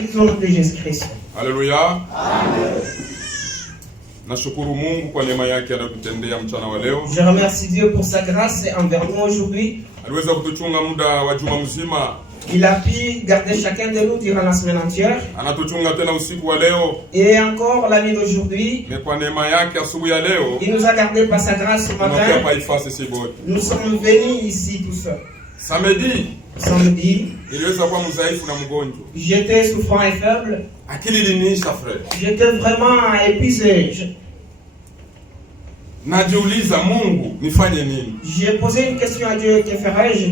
Au nom de Jésus-Christ. Alléluia. Amen. Nashukuru Mungu kwa neema yake anayotutendea mchana wa leo. Je remercie Dieu pour sa grâce envers nous aujourd'hui. Aliweza kutuchunga muda wa juma mzima. Il a pu garder chacun de nous durant la semaine entière. Anatuchunga tena usiku wa leo. Et encore la nuit d'aujourd'hui. Mais kwa neema yake asubuhi ya leo. Il nous a gardé par sa grâce ce matin. Nous sommes venus ici tous seuls. Samedi, j'étais souffrant et faible. J'étais vraiment épuisé. J'ai posé une question à Dieu, que ferais-je?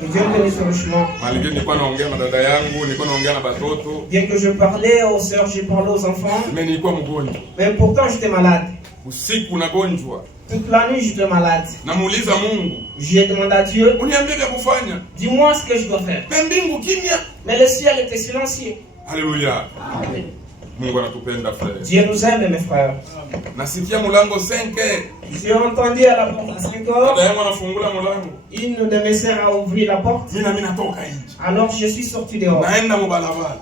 Que Dieu me bénisse richement. Bien que je parlais aux sœurs, j'ai parlé aux enfants. Mais pourtant j'étais malade. Toute la nuit j'étais malade. J'ai demandé à Dieu, dis-moi ce que je dois faire. Mais le ciel était silencieux. Alléluia. Amen. Dieu nous aime, mes frères. J'ai entendu à la porte à 5 heures. Une de mes sœurs a ouvert la porte. Alors je suis sorti dehors.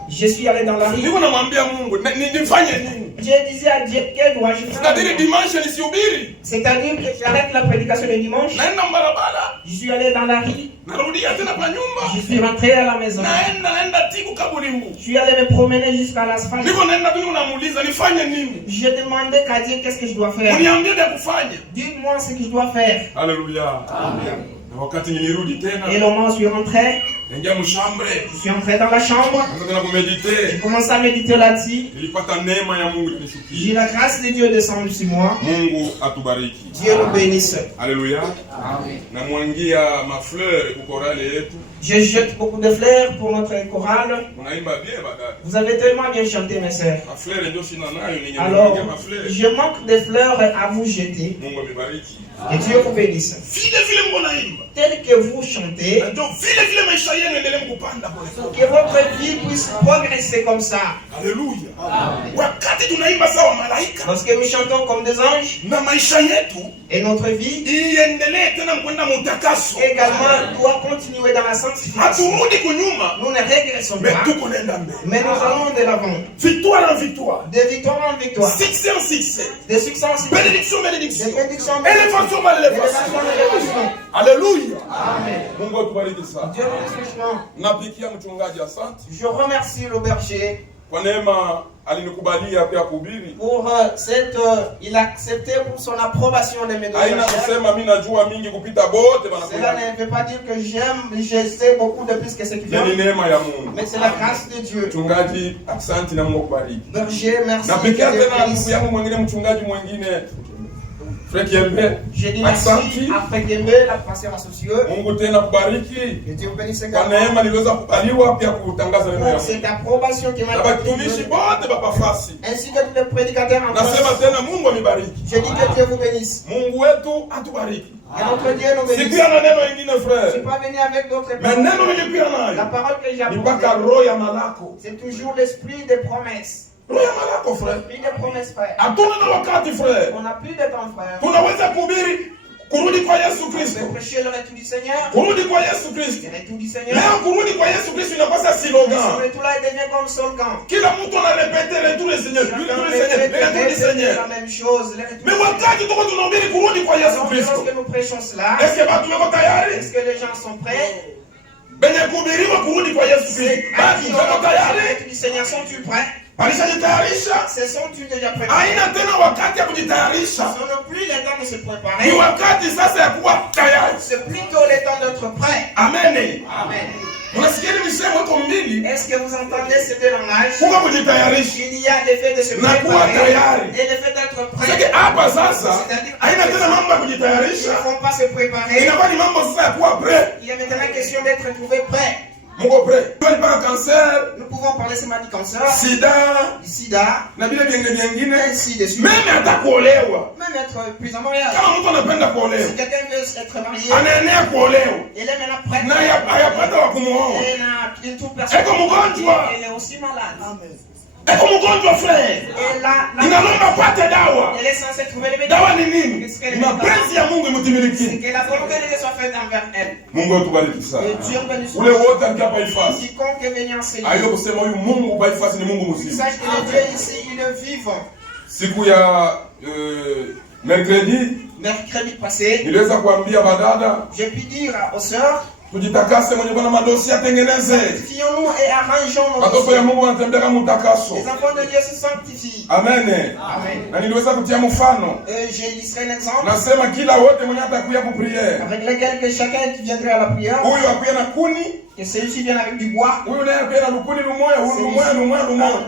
Je suis allé dans la rue. Je disais à Dieu, quel dois-je faire? C'est-à-dire que j'arrête la prédication le dimanche. Je suis allé dans la rue. Je suis rentré à la maison. Je suis allé me promener jusqu'à l'asphalte. Je demandais qu'à Dieu qu'est-ce que je dois faire. Dis-moi ce que je dois faire. Alléluia. Amen. Et le moment où je suis rentré, je suis entré dans la chambre. J'ai commencé à méditer là-dessus. J'ai la grâce de Dieu descendre sur moi. Dieu nous bénisse. Alléluia. Amen. Je jette beaucoup de fleurs pour notre chorale. Vous avez tellement bien chanté, mes sœurs. Alors, je manque de fleurs à vous jeter. Que Dieu vous bénisse. Tel que vous chantez, que votre vie puisse progresser comme ça. Alléluia. Lorsque nous chantons comme des anges, et notre vie également doit continuer dans la sanctification. Nous ne régressons pas, mais nous allons de l'avant. Victoire en victoire. De victoire en victoire. Succès en succès. De succès en succès. Bénédiction en bénédiction. De bénédiction en bénédiction. Élévation en élévation. Alléluia. Amen. Dieu je remercie le berger pour il a accepté pour son approbation de mes devoirs. Cela ne veut pas dire que je sais beaucoup de plus que ce qu'il fait. Mais c'est la grâce de Dieu. Berger, merci. Je dis merci à Frère Kembe, la pasteur associée. Que Dieu bénisse pour cette approbation qui m'a été ainsi que tous les prédicateurs en France. Je dis que Dieu vous bénisse. Et notre Dieu nous bénisse. Je ne suis pas venu avec d'autres paroles. La parole que j'ai apportée, c'est toujours l'esprit des promesses. L'esprit des promesses, frère. On n'a plus de temps, frère. Prêcher le retour du Seigneur. Le retour du Seigneur. Ce retour-là devient comme slogan. La même chose. Mais lorsque nous prêchons cela, est-ce que les gens sont prêts? Du Seigneur, sont-ils prêts? Se sont-ils déjà préparés? Ce n'est plus le temps de se préparer. C'est plutôt le temps d'être prêt. Amen. Amen. Est-ce que vous entendez ce langage? Il y a l'effet de se préparer et l'effet d'être prêt. C'est-à-dire qu'ils ne vont pas se préparer. Il y a maintenant question d'être trouvé prêt. Nous Nous pouvons parler seulement du cancer, sida, ainsi de suite. Même être plus en mariage. Si quelqu'un veut être marié, il est maintenant prêt. Il est une toute personne. Il est aussi malade. Eko mgonjwa frère. Inalomba pate dawa. Elle est censée trouver le médecin. Dawa ni nini? Ni mapenzi ya Mungu imutimilikie. C'est que la volonté de Dieu soit faite envers elle. Mungu atubariki sana. Et Dieu bénisse. Ule wote alikuwa Paifasi. Quiconque est venu enseigner. Ayo kusema huyu Mungu Paifasi ni Mungu mzima. Sache que le Dieu ici, il est vivant. Siku ya mercredi passé, niliweza kuambia badada, j'ai pu dire aux sœurs, tujitakase, mwenye kuna madosi atengeneze. sanctifions-nous et arrangeons nos Watoto ya Mungu wanatembea kama mtakaso. Les enfants de Dieu se sanctifient. Amen. Amen. Na niliweza kutia mfano. J'ai illustré un exemple. Nasema kila wote mwenye atakuya ku prière. Avec lequel que chacun qui viendrait à la prière. Huyu akuya na kuni. Que celui-ci vient avec du bois. Huyu naye akuya na lukuni lumoya, huyu lumoya.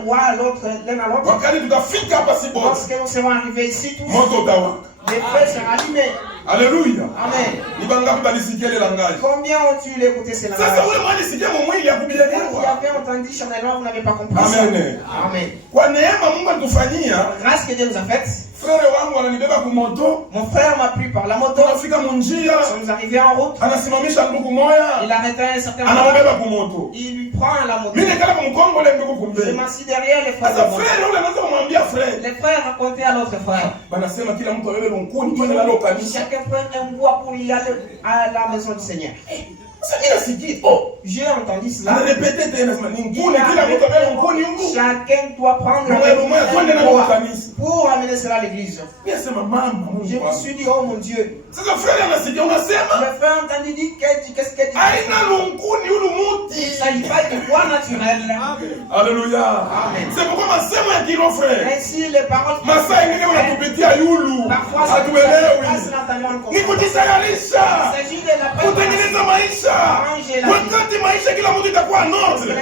Bois, l'autre, l'un à l'autre. Wakati tutafika hapa si bote. Lorsque nous serons arrivés ici, tous. Moto utawaka. Les feux seront allumés. Alléluia. Amen. Ni bangapi balisikia ile langage? Combien ont-ils écouté ces langages? Sasa ule mwani sikia mwili ya kubielewa. Vous avez entendu charnellement, vous n'avez pas compris. Amen. Amen. Kwa neema Mungu atufanyia. Grâce que Dieu nous a faite. Frère wangu ananibeba ku moto. Mon frère m'a pris par la moto. Tunafika munjia. Nous sommes arrivés en route. Anasimamisha ndugu moya. Il arrête un certain moment. Anabeba ku moto. Il lui prend la moto. Mimi nikala kumkongo ile ndugu kumbe. Je m'assis derrière les frères. Sasa frère ule anaanza kumwambia frère. Les frères racontaient à l'autre frère. Banasema kila mtu abebe lunkuni kwenda nalo kanisa. Chacun prend un bois pour y aller à la maison du Seigneur. J'ai entendu cela. Chacun doit prendre un bois pour amener cela à l'église. Je me suis dit, oh mon Dieu. Le frère a entendu dire qu'est-ce qu'elle dit. Il ne s'agit pas de bois naturel. Alléluia. C'est pourquoi ma sœur m'a dit, mon frère. Ainsi les paroles. Parfois, c'est il s'agit de la maisha. Wakati maisha kila mtu itakuwa norte.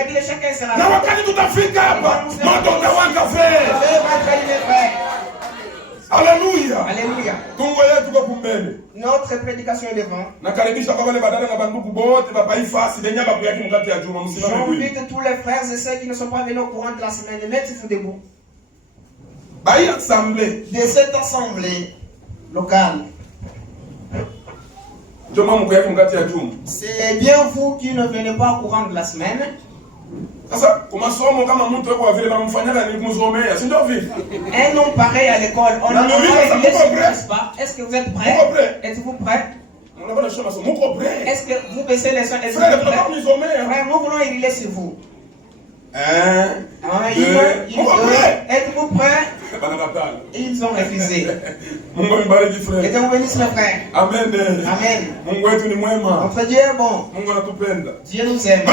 Na wakati tutafika hapa, moto utawaka frère. Alléluia. Alléluia. Tungo yetu kwa kumbele. Notre prédication est devant. Nakaribisha kwa wale badala na bandugu bote baba Ifasi benya babu yake mkati ya juma msimame hivi. J'invite tous les frères et ceux qui ne sont pas venus au courant de la semaine de mettre-vous debout. Baï assemblée. De cette assemblée locale. C'est bien vous qui ne venez pas au courant de la semaine. Un homme pareil à l'école, on ne pas. Est-ce que vous êtes prêts? Êtes-vous prêts? Est-ce que vous baissez les soins? Êtes-vous prêts? Frère, nous voulons hurler sur vous. Êtes-vous prêts? Ils ont refusé. Que Dieu bénisse le frère. Amen. Amen. Notre Dieu est bon. Dieu nous aime.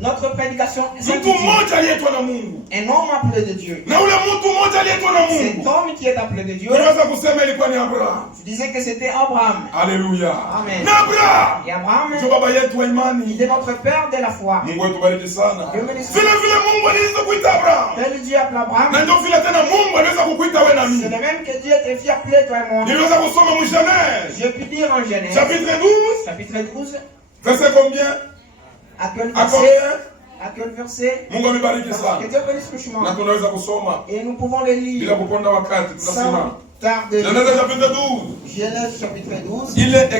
Notre prédication est un homme appelé de Dieu. Cet homme qui est appelé de Dieu. Je disais que c'était Abraham. Alléluia. Amen. Et Abraham, il est notre père de la foi. Dieu bénisse. Tel Dieu appelle Abraham. C'est le même que Dieu te fit appeler toi et moi. Je puis dire en Genèse. Chapitre 12. Verset combien? À quel verset? Que Dieu bénisse le chemin. Et nous pouvons le lire sans tarder. Genèse chapitre 12. Cette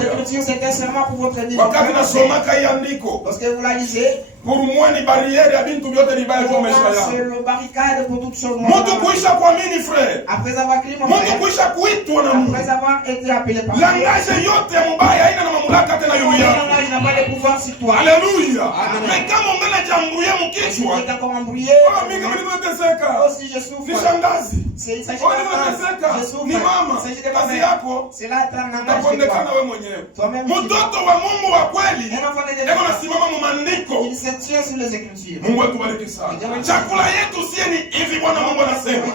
écriture, c'est un serment pour votre vie. Lorsque vous la lisez, pour moi ni barrière ya bintu vyote vibaya kwa maisha yako. C'est le barricade pour toute chose. Mtu kuisha kuamini frère. Après avoir crié mon frère. Mtu kuisha kuitwa na Mungu. Après avoir été appelé par Dieu. Langage yote ya mbaya haina na mamlaka tena juu yako. Langage n'a pas de pouvoir sur toi. Alléluia. Mais kama ungana jambuye mkichwa. Tu t'as embrouillé. Oh mimi kama nimeteseka. Aussi je souffre. Ni shangazi. C'est ça je souffre. Ni mama. Kazi yako. C'est là ta nana. Utaonekana wewe mwenyewe. Mtoto wa Mungu wa kweli. Eko nasimama mu maandiko. Tient sur les Écritures. Mungu atubariki sana. Chakula yetu sie ni hivi Bwana Mungu anasema.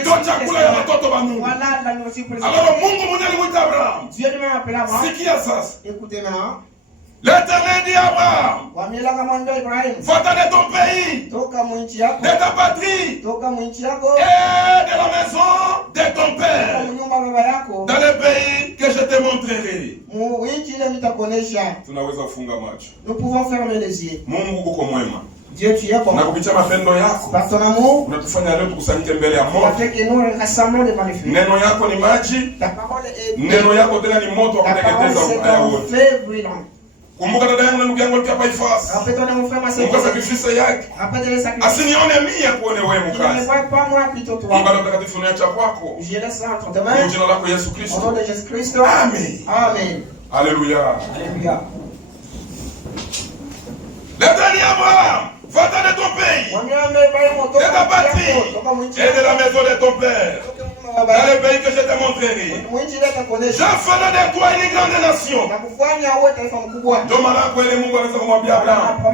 Ndio chakula ya watoto wa Mungu. Voilà la nourriture pour les enfants. Alors Mungu mwenyewe alimuita Abraham. Dieu lui a appelé Abraham. Sikia sasa. Écoutez maintenant. L'Éternel dit à Abraham. Va-t'en de ton pays. De ta patrie. Et de la maison de ton père. Dans le pays que je te montrerai. Tunaweza kufunga macho. Nous pouvons fermer les yeux. Mungu uko mwema. Dieu, tu es bon. Na kupitia mapendo yako. Par ton amour, unatufanya leo tukusanyike mbele ya moto. Neno yako ni maji. Neno yako tena ni moto wa kuteketeza ubaya wote. Kumbuka dada yangu na ndugu yangu alikuwa hapa Ifasi. Rappelle-toi de mon frère, ma sœur. Kumbuka sacrifice yake. Rappelle les sacrifices. Asinione mimi kuone wewe Il ne mkazi. voit pas moi plutôt toi. Mungu mtakatifu ni acha kwako. Je laisse ça entre tes mains. Kwa jina lako Yesu Au Kristo. nom de Jésus Christ. Amen. Amen. Alléluia. Alléluia. L'éternel Abraham, va-t'en de ton pays, de ta patrie et de la maison de ton père, dans le pays que je te montrerai. Je ferai de toi une grande nation. Ndio maana kweli Mungu anaweza kumwambia Abraham,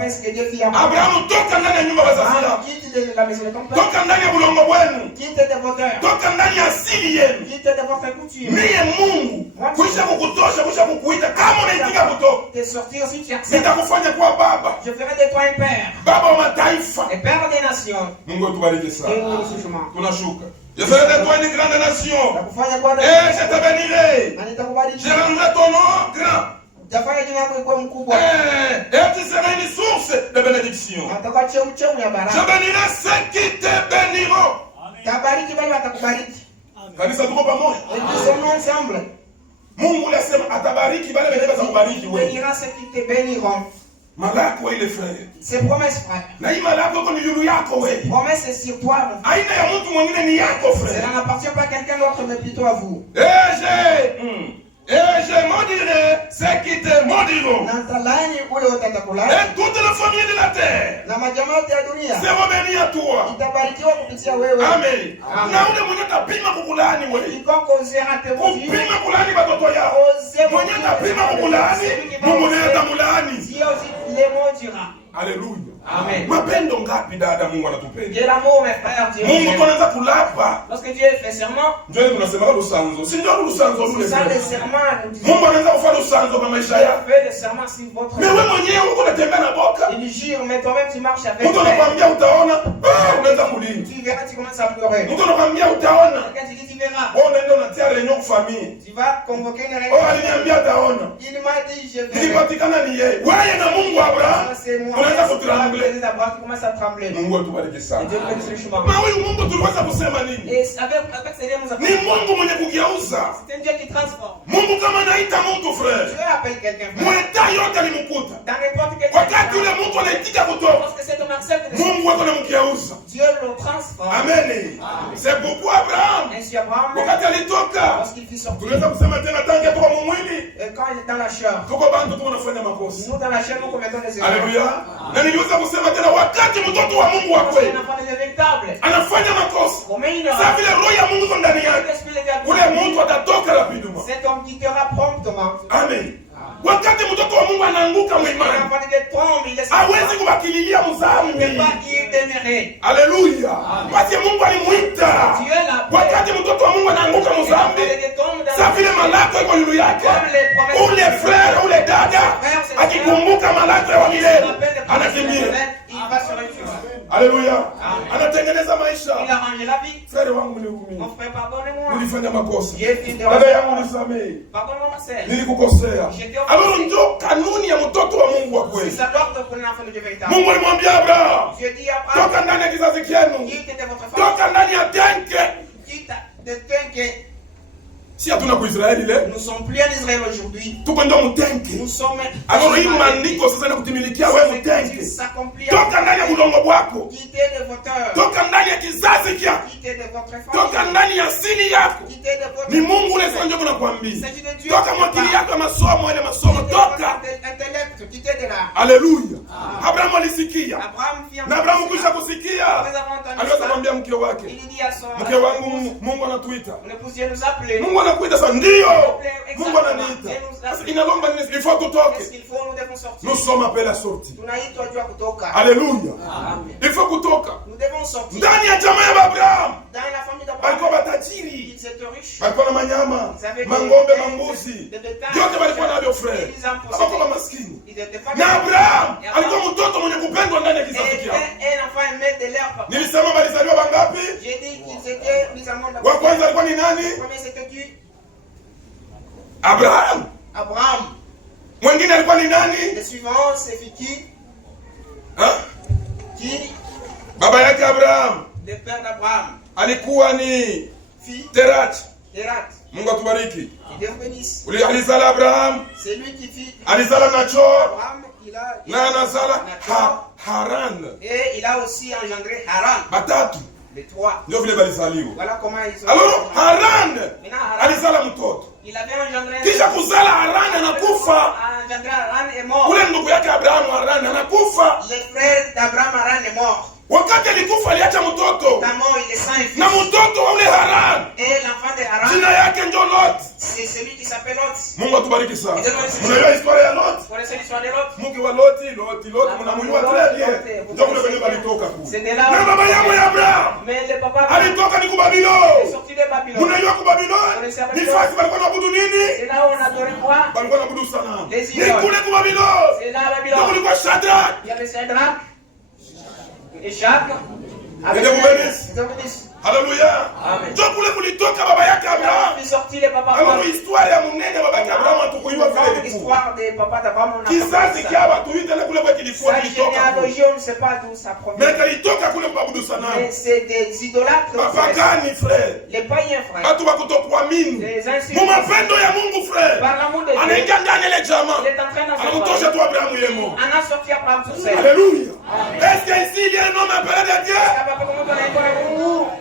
Abraham, toka ndani ya nyumba ya wazazi yako, toka ndani ya bulongo bwenu, toka ndani ya asili yenu. Mie Mungu kuisha kukutosha, kuisha kukuita, kama unaitika kutoka, nitakufanya kuwa baba, baba wa mataifa. Mungu atubariki sana. Tunashuka. Je ferai de toi une grande nation. Et je te bénirai. Je rendrai ton nom grand. Et tu seras une source de bénédiction. Je bénirai ceux qui te béniront. Kanisa tuko pamoja. Mungu anasema atabariki wale watakaokubariki wewe. Malako ile frère. C'est promesse frère. Na hii malako kwa ndugu yako wewe. Promesse c'est sur toi. Aina ya mtu mwingine ni yako frère. Ça n'appartient pas à quelqu'un d'autre mais plutôt à vous. Et je maudirai ceux qui te maudiront. Et toute la famille de la terre seront bénis à toi. Amen. Na ule mwenye tapima kukulaani wewe. Kupima kulani watoto yao. Mwenye tapima kukulaani, Mungu ndiye atamulaani. Haleluya. Amen. Mapendo ngapi dada Mungu anatupenda? Quel amour mes frères Dieu. Mungu tunaanza kulapa. Lorsque Dieu fait serment, ndio tunasema lusanzo. Si ndio lusanzo lule. ça le serment nous dit. Mungu anaanza kufanya lusanzo kwa maisha yako. Fais le serment sur votre vie. Mais wewe mwenyewe uko unatembea na boka. Il jure mais toi-même tu marches avec. Mtu anakuambia utaona, unaanza kulia. Tu verras tu commences à pleurer. Mtu anakuambia utaona. Quand tu dis tu verras. Wewe unaenda unatia réunion kwa famille. Tu vas convoquer une réunion. Oh aliniambia utaona. Il m'a dit je vais. Nilipatikana ni yeye. Wewe na Mungu Abraham. Unaanza kutremble. Commence à trembler. Mungu atubariki sana. Dieu bénisse le chemin. Na huyu Mungu tuliweza kusema nini? Et avec ces liens nous Ni Mungu mwenye kugeuza. c'est un Dieu qui transforme. Mungu kama anaita mtu frère. Dieu appelle quelqu'un. Mweta yote alimkuta. Dans n'importe quel Wakati ule mtu anaitika kutoka. parce que cet homme accepte. Mungu wako anamgeuza. Dieu le transforme. Amen. C'est pourquoi Abraham. Ainsi Abraham Wakati alitoka. lorsqu'il fut sorti. Tunaweza kusema tena tangu kwa mwili. Quand il est dans la chair. Tuko bantu tunafanya makosa. Nous dans la chair nous commettons des erreurs. Alléluia. Na niliweza kusema tena wakati mtoto wa Mungu wa kweli anafanya makosa. Sasa vile roho ya Mungu ndani yake. Ule mtu atatoka rapidement. Cet homme quittera promptement. Amen. Wakati mtoto wa Mungu anaanguka mwimani, hawezi kubakililia mzambi. Haleluya. Basi Mungu alimuita. Wakati mtoto wa Mungu anaanguka mzambi, sasa vile malako iko juu yake, ule frère ule dada akikumbuka malako ya milele anakimbia. Haleluya. Anatengeneza maisha. Il arrange la vie. Frère wangu nilihukumu. Mon frère, pardonnez-moi. Nilifanya makosa. Dada Dada yangu nisamehe. Pardonne-moi ma sœur. Nilikukosea. Alors ndio kanuni ya mtoto wa Mungu wa kweli. Ça doit pour l'enfant de Dieu véritable. Mungu alimwambia Abraham, Dieu dit à Abraham, toka ndani ya kizazi chenu. quitte de votre famille. Toka ndani ya tenke. Quitte de tenke. Si hatuna kwa Israeli leo. Nous sommes plus en Israël aujourd'hui. Tuko ndo mtenke. Nous sommes Alors hii maandiko sasa ni kutimilikia wewe mtenke. Toka ndani ya udongo wako. Quitte de votre Toka ndani ya kizazi chako. quitte de votre famille. Toka ndani ya asili yako. Quitte de votre Ni Mungu ule sasa ndio nakwambia. Toka mwakili yako ya masomo ile masomo toka. Intellect, quitte de là. Haleluya. Abraham alisikia. Abraham fit Na Abraham kisha kusikia. Aliweza kumwambia mke wake. Il dit à son Mke wangu Mungu anatuita. l'épouse Dieu nous appelle. Mungu anakuita sasa ndio. Mungu ananiita. Sasa inalomba nini? Il faut tutoke. Qu'est-ce qu'il faut? Nous devons sortir. Nous sommes appelés à sortir. Tunaitwa juu kutoka. Alléluia. Amen. Il faut kutoka. Nous devons sortir. Ndani ya jamaa ya Abraham. Dans la famille Walikuwa d'Abraham, matajiri. ils étaient riches. Walikuwa na manyama, mangombe, mambuzi. Yote walikuwa navyo frère. Hawakuwa maskini. Ils étaient pas Na Abraham alikuwa mtoto mwenye kupendwa ndani ya kizazi chao. un enfant aimé de leur papa. Nilisema walizaliwa wangapi? J'ai dit qu'ils étaient les amants Wa d'Abraham. kwanza alikuwa ni nani? Le premier c'était qui? Abraham. Abraham. Mwingine alikuwa ni nani? Le suivant c'est qui? Ha? Qui? Baba yake Abraham Le père d'Abraham. alikuwa ni Fils Terach. Terat. Mungu atubariki. Dieu bénisse. Uli alizala Abraham. C'est lui qui fit. Alizala Nachor. Abraham, il a. Na anazala Haran. Et il a aussi engendré Haran. Batatu. Les trois. Ndio vile balizaliwa. Voilà comment ils ont. Alors Haran alizala mtoto. Il avait engendré. Kisha kuzala Haran anakufa. Engendré Haran est mort. Ule ndugu yake Abraham Haran anakufa. Le frère d'Abraham Haran est mort. Wakati alikufa aliacha mtoto. Il est sans fils. Na mtoto wa ule Haran. Et l'enfant de Haran. Jina yake ndio Lot. C'est celui qui s'appelle Lot. Mungu atubariki sana. Mnajua historia ya Lot? Connaissez l'histoire de Lot? Mke wa Lot mnamjua très bien. Ndio kule kwenye alitoka kule. Na baba yangu ya Abraham. Mais le papa alitoka ni Babylon. Il est sorti de Babylone. Mnajua kwa Babylon? Ni fasi walikuwa wanaabudu nini? C'est là où on adorait quoi? Walikuwa wanaabudu sanamu. Ni kule kwa Babylon. C'est là à Babylone. Ndio kulikuwa Shadrach. Il y avait Shadrach. Et Jacques. Avec Hallelujah. Amen. Ndio kule kulitoka baba yake Abraham. Il est sorti le papa. Alors histoire ya munene baba yake Abraham atukuiwa vile l'histoire des papas d'Abraham. Kizazi kia watu hivi tena kule kwa kilikuwa kilitoka. Sa généalogie, on ne sait pas d'où ça provient. Mais kilitoka kule kwa abudu sanamu. Mais c'est des idolâtres. Papa gani frère? Les païens frère. Watu wa kutokuamini. Mu mapendo ya Mungu frère. Par l'amour de Dieu. Anaingia ndani ile jamaa. Il est en train d'en anamtosha tu Abraham yemo. On a sorti Abraham tout seul. Alléluia. Est-ce qu'ici il y a un homme appelé de Dieu?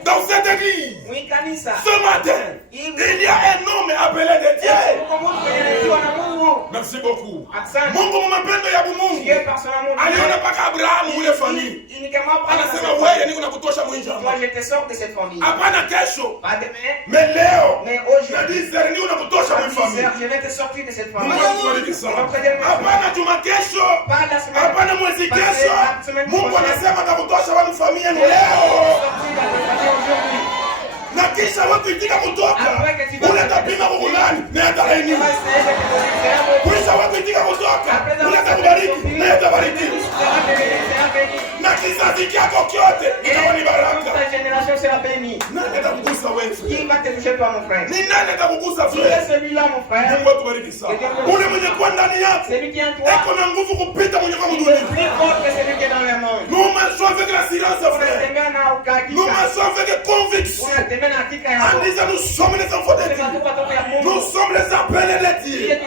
Dans cette église. Oui, Kanisa. Ce matin, il y a un homme appelé de Dieu. Merci beaucoup. Mungu mapendo ya Mungu. Aliona paka Abraham ule famille. Anasema wewe niko nakutosha mwinja. Moi je te sors de cette famille. Hapana kesho. Pas demain. Mais leo. Mais aujourd'hui. Ndio unakutosha mwinja famille. Je vais te sortir de cette famille. Hapana juma kesho. Hapana mwezi kesho. Mungu anasema nakutosha wa familia leo. Na kisha watu itika kutoka unataka pima kukulani na yataini. Kisha watu itika kutoka unataka kubariki na yatabariki. Na kizazi chako kyote itakuwa ni baraka. Ta génération sera bénie. Nani atakugusa wewe? Qui va te toucher toi mon frère? Ni nani atakugusa Qui est celui-là mon frère? Mungu atubariki sana. Ule mwenye kwa ndani yako. Celui qui est en toi. Eko na nguvu kupita mwenye kwa dunia. Plus fort que celui qui est dans le monde. Nous marchons avec l'assurance frère. Nous marchons avec conviction. En disant nous sommes les enfants de Dieu. Nous sommes les appelés de Dieu.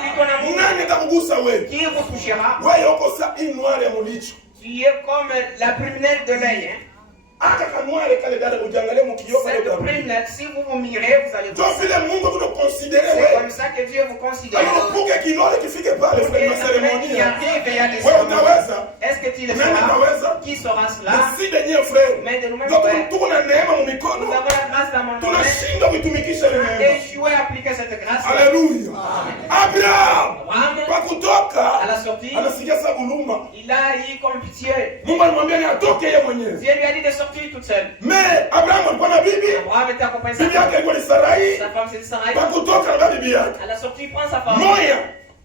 Nani atakugusa wewe? Qui vous touchera? Wewe uko sa inware ya mulicho. Tu es comme la prunelle de l'œil. Cette prunelle, si vous vous mirez, vous allez voir. C'est comme ça que Dieu vous considère. Est-ce que tu le feras? Qui sera cela? Mais de nous-mêmes, nous avons la grâce dans mon nom. Échouer à appliquer cette grâce. Alléluia. Abraham, à la sortie, il a eu comme pitié. Dieu lui a dit de sortir toute seule. Mais Abraham alikuwa na bibi. Abraham était accompagné bibi yake alikuwa ni Sarai. Sa femme c'est Sarai. Bakutoka na bibi yake. À la sortie, il prend sa femme. Moya.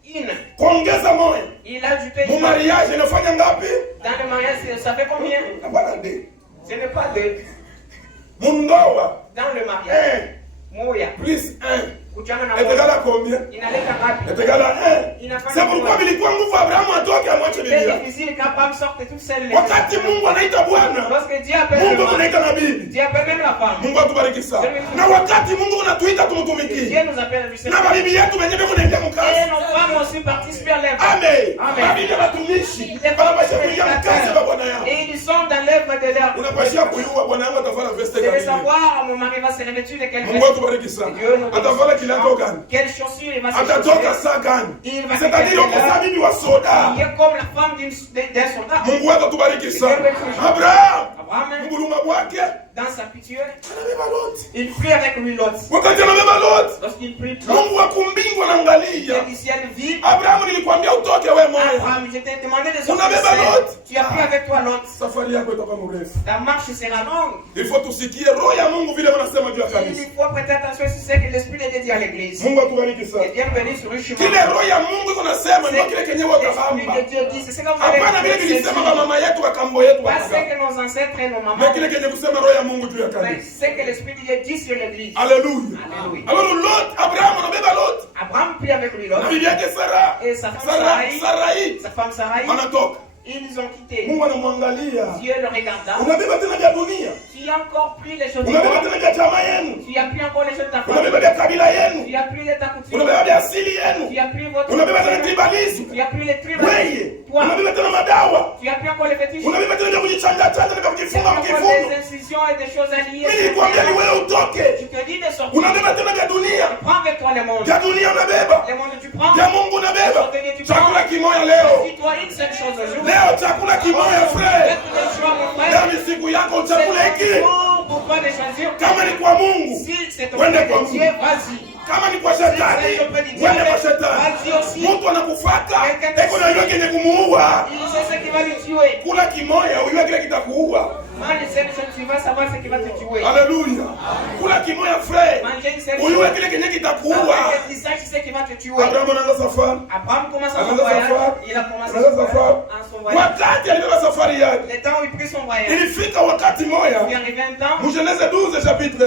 Une. Kuongeza moya. Il a ajouté une. Mon mariage inafanya ngapi? Dans le mariage, ça fait combien? Hapana deux. Ce n'est pas deux. Mundoa. Dans le mariage. Moya. Plus un. Est égal à combien? Est égal à 1. C'est pourquoi bilikuwa nguvu Abraham atoke amwache bibi yake. C'est difficile qu'Abraham sorte toute seule. Wakati Mungu anaita Bwana. Lorsque Dieu appelle Mungu anaita na bibi. Dieu appelle même la femme. Mungu atubariki sana. Na wakati Mungu anatuita tumtumikie. Dieu nous appelle à lui servir. Na bibi yetu wenyewe kunaingia mkazi. Et nos femmes aussi participent à l'œuvre. Amen. Bibi watumishi. Wanapaswa kuingia mkazi wa Bwana yao. Et ils sont dans l'œuvre de leur. Unapaswa kujua Bwana yangu atavala veste gani. C'est de savoir mon mari va se revêtir de quelle veste. Mungu atubariki sana. Atavala kilango gani? Quelle chaussure il va se atatoka saa gani? C'est-à-dire uko saa bibi wa soda. Il est comme la femme d'un soldat. Mungu wetu tubariki sana. Abraham. Mungu wake dans sa pitié, il prie avec lui Lot. Wakati anabeba Lot, lorsqu'il prie, Mungu wa kumbingu anaangalia. Abraham nilikwambia utoke wewe moyo. Abraham, je t'ai demandé de sortir. Unabeba Lot. Tu as pris avec toi Lot. Safari yako itakuwa mrefu. Ta marche sera longue. Il faut tusikie roho ya Mungu vile wanasema juu ya kanisa. Il faut prêter attention si c'est que l'esprit de Dieu dit à l'église. Mungu atubariki sana. Et bienvenue sur le chemin. Kile roho ya Mungu iko nasema ndio kile kenyewe utafamba. Hapana vile nilisema mama yetu wakambo yetu parce que nos ancêtres et nos mamans. Mais kile kenyewe kusema roho ya Mungu juu ya kanisa. C'est que l'esprit de Dieu dit sur l'église. Alléluia. Alors Lot, Abraham anabeba Lot. Abraham prie avec lui Lot. Na bibi yake Sarah. Et sa femme Sarai. Sarai. Sa femme Sarai. Anatoka. Ils ont quitté. Mungu anamwangalia. Dieu le regarda. Unabeba tena vya dunia. Tu as encore pris les choses du Unabeba monde. tena vya chama yenu. Tu as pris encore les choses de ta Unabeba famille. vya kabila yenu. Tu as pris les ta coutume. Unabeba vya asili yenu. Tu as pris votre. Unabeba tena tribalisme. Tu as pris les tribalismes. Wewe. Toi. Unabeba tena madawa. Tu as pris encore les fétiches. Unabeba tena vya kujichanja chanja na Tu as kujifunga pris encore mkifungo. des incisions et des choses alliées. Mimi nikwambia ni wewe utoke. Je te dis de sortir. Unabeba tena vya dunia. Prends avec toi le monde. Vya dunia unabeba. Le monde tu prends. Vya Mungu unabeba. Chakula kimoja leo. Dis-toi une seule chose aujourd'hui. Leo chakula kimoja frère. Fais le choix, mon frère. Leo ni siku yako chakula hiki. Pour toi de choisir. Kama ni kwa Mungu, Si c'est ton wende frère kwa de Mungu. Dieu, vas-y. Kama ni kwa shetani, wende kwa shetani. Mtu anakufuata, eko na yule kenye kumuua. Il sait ce qui va le tuer. Kula kimoja, ujue kile kitakuua. Mange cette chose, tu vas savoir ce qui va te tuer. Haleluya. Kula kimoja frère. Manger une seule Ujue chose. kile kenye kitakuua. Avec tu saches ce qui va te tuer. Abraham anaanza safari. Abraham commence son Anaanza voyage. safari. Il a commencé Anaanza safari. son voyage. Wakati alibeba safari yake. Le temps où il prit son voyage. Ilifika wakati moja. Il est arrivé un temps. Mu Genèse 12 chapitre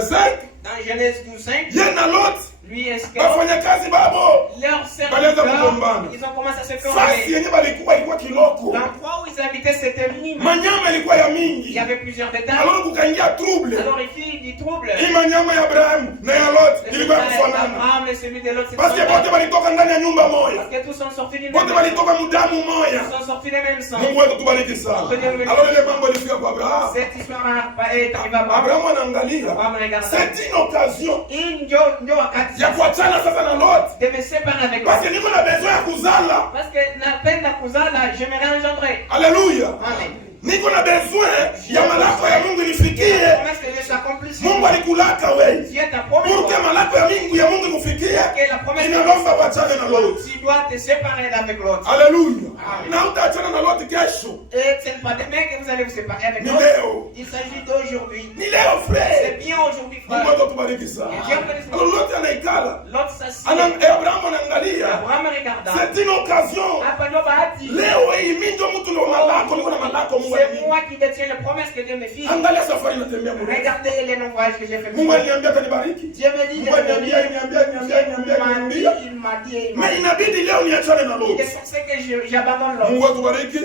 5. Dans Genèse 12:5. Yeye na Lot. Lui est-ce que Bafanya kazi babo. leurs Balianza serviteurs, kugombana. ils ont commencé à se Fasi quereller. yenye balikuwa ilikuwa kiloko. L'endroit où ils habitaient, c'était minime. Manyama ilikuwa ya Il mingi. y avait plusieurs détails. Alors kukaingia trouble. Alors il fit du trouble. Hii manyama ya Abraham na ya Lot ilikuwa kufanana. Abraham et celui de l'autre, c'est Parce que bote balitoka ndani ya nyumba moja. parce que tous sont sortis d'une Bote même balitoka mudamu moja. Ils sont sortis des mêmes sangs. Mungu wetu tubariki sana. Alors ile mambo ilifika kwa Abraham. Cette histoire est arrivée à Abraham. Abraham anaangalia. Abraham regarde. C'est une occasion Il ndio wakati ya kuachana sasa na Lot. de me séparer avec Parce lui. que niko na besoin ya kuzala. Parce que la peine de kuzala, j'aimerais engendrer. Alléluia. Amen. Niko na besoin ya malako ya Mungu La inifikie. promesse de Dieu s'accomplisse. Mungu alikulaka wewe. Dieu t'a promis. Pour que malako ya Mungu ikufikie, Que la promesse de inalomba wachane na Lot. Dieu, tu dois te séparer avec l'autre. Alléluia. Amen. Na utaachana na Lot kesho. Et ce n'est pas demain que vous allez vous séparer avec Ni l'autre. leo. Il s'agit d'aujourd'hui. Ni leo C'est frère. bien aujourd'hui, Mungu frère. atubariki sana. Dieu bénisse. Alors Lot anaikala. L'autre s'assied. Abraham anaangalia. Abraham regarda. C'est une occasion. Hapa ndio bahati. Leo hii mimi ndio mtu ndio malako, niko na malako Mungu C'est alinipa. moi qui détiens les promesses que Dieu me fit. Angalia safari natembea mrefu. Regardez les longs voyages que j'ai fait. Mungu aliniambia atanibariki. Dieu me dit de Mungu aliniambia venir. niambia. Il m'a dit. Mais inabidi leo niachane na Il Lot. est censé que j'abandonne l'autre. Mungu atubariki.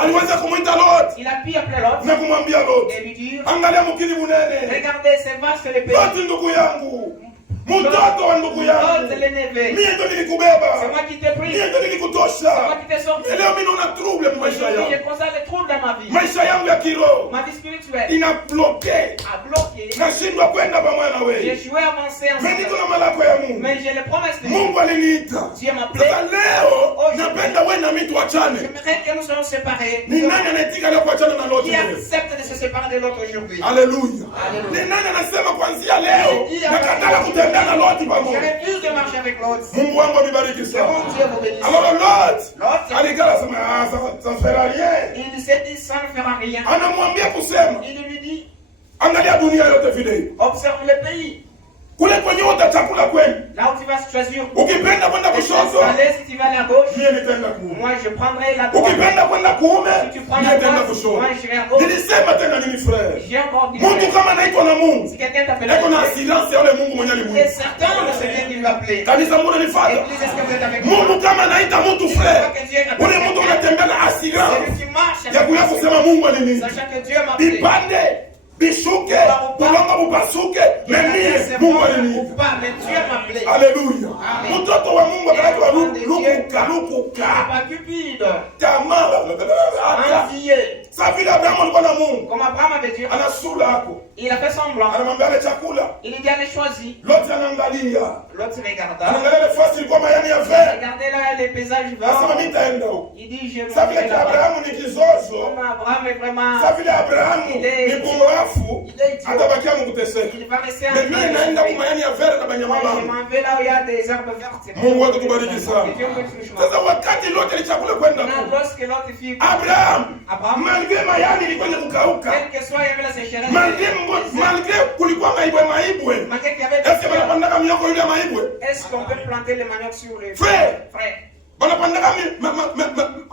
Aliweza kumwita Lot Il a pu appeler l'autre na kumwambia Lot, et lui dire, angalia mkini munene. regardez, c'est vaste le pays. Lot ndugu yangu. Mtoto wa ndugu yangu. L'autre, l'élevé. Mimi ndio nilikubeba. C'est moi qui t'ai pris. Mimi ndio C'est nilikutosha. moi qui t'ai sorti. Leo mimi naona trouble mu maisha Aujourd'hui, yangu. j'ai constate les troubles dans ma vie. Maisha yangu ya kiroho Ma vie spirituelle ina bloqué. a bloqué. Nashindwa kwenda pamoja na J'ai wewe. joué avancer Mimi ensemble. niko na malako ya Mungu. Mais j'ai les promesses de Dieu. Mungu aliniita. Dieu m'a appelé. Sasa leo napenda wewe na mimi tuachane. J'aimerais que nous soyons séparés. Ni nani anaitika leo kuachana na Lot Qui leo? accepte de se séparer de l'autre aujourd'hui? Haleluya. Alléluia. Ni nani anasema kuanzia leo nakatala kutembea na Lot Je pamoja? refuse de marcher avec l'autre. Mungu wangu amebariki Que sana. mon Dieu vous bénisse. Alors Lot L'autre, alikala sema ça fera rien. il s'est dit, ça ne fera rien. Anamwambia kusema Il lui dit, angalia dunia yote vile. observe le pays. Kule kwenye utachakula kwenu. Là où tu vas choisir. Ukipenda kwenda kushoto, Si tu vas aller à gauche, mimi nitaenda kuume. moi je prendrai la droite. Ukipenda kwenda kuume, Si tu prends mimi la nitaenda droite, kushoto. moi j'irai à gauche. Nilisema tena nini frère? J'ai encore dit, Mtu kama anaitwa na Mungu, si quelqu'un t'appelle, eko na assurance ya yule Mungu mwenye il est alimuita. certain de ce Dieu qui lui a appelé. Kanisa mbona nifuata? Église, est-ce que vous êtes avec moi? Mungu kama anaita mtu frère, ule mtu anatembea na assurance Celui qui marche ya kuya avec kusema Mungu aliniita. sachant que Dieu m'a appelé. Bipande, bishuke, kulonga bupasuke, mimi Mungu aliniita. Mais Dieu m'a appelé. Haleluya. Amen. Mtoto wa Mungu akaitwa lukuka. Pas Cupide. Jamaa. Envié. Sa vile Abraham alikuwa na Mungu. Comme Abraham avait dit, Ana sura yako. il a fait semblant. Anamwambia ale chakula. Il lui dit, allez choisir. Lote anaangalia. L'autre regarda. Anaangalia ile fasi ilikuwa mayani ya vert. Regardez là les paysages Anasema verts. mimi nitaenda huko. Il dit, je vais Sa vile aller kwa là-bas. Abraham ni kizozo. Comme Abraham est vraiment... Sa vile Abraham ni pumbafu. Atabakia mkuteseka. Il va rester en Mais mimi naenda kwa mayani ya vert na banyama Moi, je wangu. m'en vais là où il y a des herbes vertes. Mungu wetu tubariki sana. Et Dieu me bénisse. Sasa wakati lote alichakula kwenda Maintenant, huko. lorsque l'autre fille, Abraham Abraham, malgré mayani ilikuwa kukauka. quel que soit, il y avait la sécheresse. Malgré kulikuwa maibwe. Malgré qu'il y avait Est-ce que banapandaka mioko yule maibwe? est-ce qu'on peut planter les maniocs sur les Frère. Frère. Banapandaka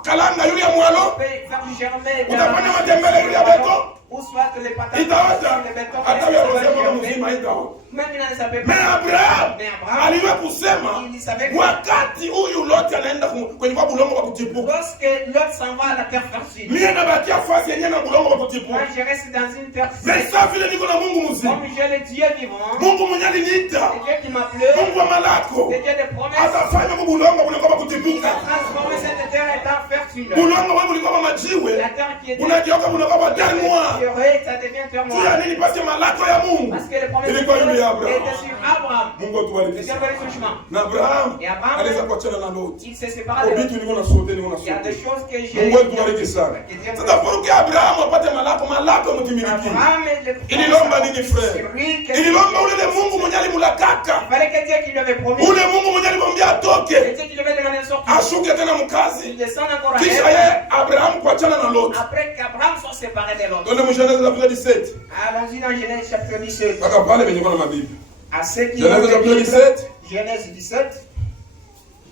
kalanga yule ya mwalo? On peut faire germer. Utapanda matembele yule ya beto? ou soit les patates, itaota les bétons, hata wewe unasema mzima itaota. même il ne savait Mais pas. Abraham Mais Abraham, aliwe kusema il savait que wakati huyu Loti anaenda kwenye kwa bulongo wa kutipuka. lorsque l'autre s'en va à la terre fertile, Mimi nabakia fasi yenyewe na bulongo wa kutipuka. moi je reste dans une terre Mais fertile. ça vile niko na Mungu mzima. Comme j'ai le Dieu vivant, Mungu mwenye aliniita. le Dieu qui m'appelait, Mungu wa malako. le Dieu de promesses, Atafanya bulongo bulongo wa il kutipuka. a transformé cette terre étant fertile. Bulongo wangu ulikuwa majiwe. La terre qui était Unageuka bulongo wa terre noire. ça devient terre Tu as noire. nini parce que malako ya Mungu. Parce que les promesses de Ilikuwa yule Dieu Abraham. étaient sur Abraham. Mungu atubariki Le Dieu sana. connaît son chemin. Na Abraham Et Abraham, aliweza kuachana na Loti. il s'est séparé de Obitu l'autre. niko na sote niko na Il y a des sote. choses que j'ai. Mungu atubariki sana. Sasa poruki Abraham apate malako mtimiliki. Abraham est le Ililomba nini frère? C'est lui qui- Ililomba ule Mungu mwenye alimulakaka. Il fallait que Dieu qui lui avait promis. Ule Mungu mwenye alimwambia Et atoke. Dieu qui lui avait demandé de sortir. Ashuke tena Il mkazi. descend encore à Kisha elle. yeye Abraham kuachana na Loti. Après qu'Abraham soit séparé de l'autre. Twende mu Genèse chapitre 17. Allons-y dans Genèse chapitre 17. Mpaka pale penye kuna mabibi. À ceux qui Genèse ont chapitre le Bible, 17 Genèse 17,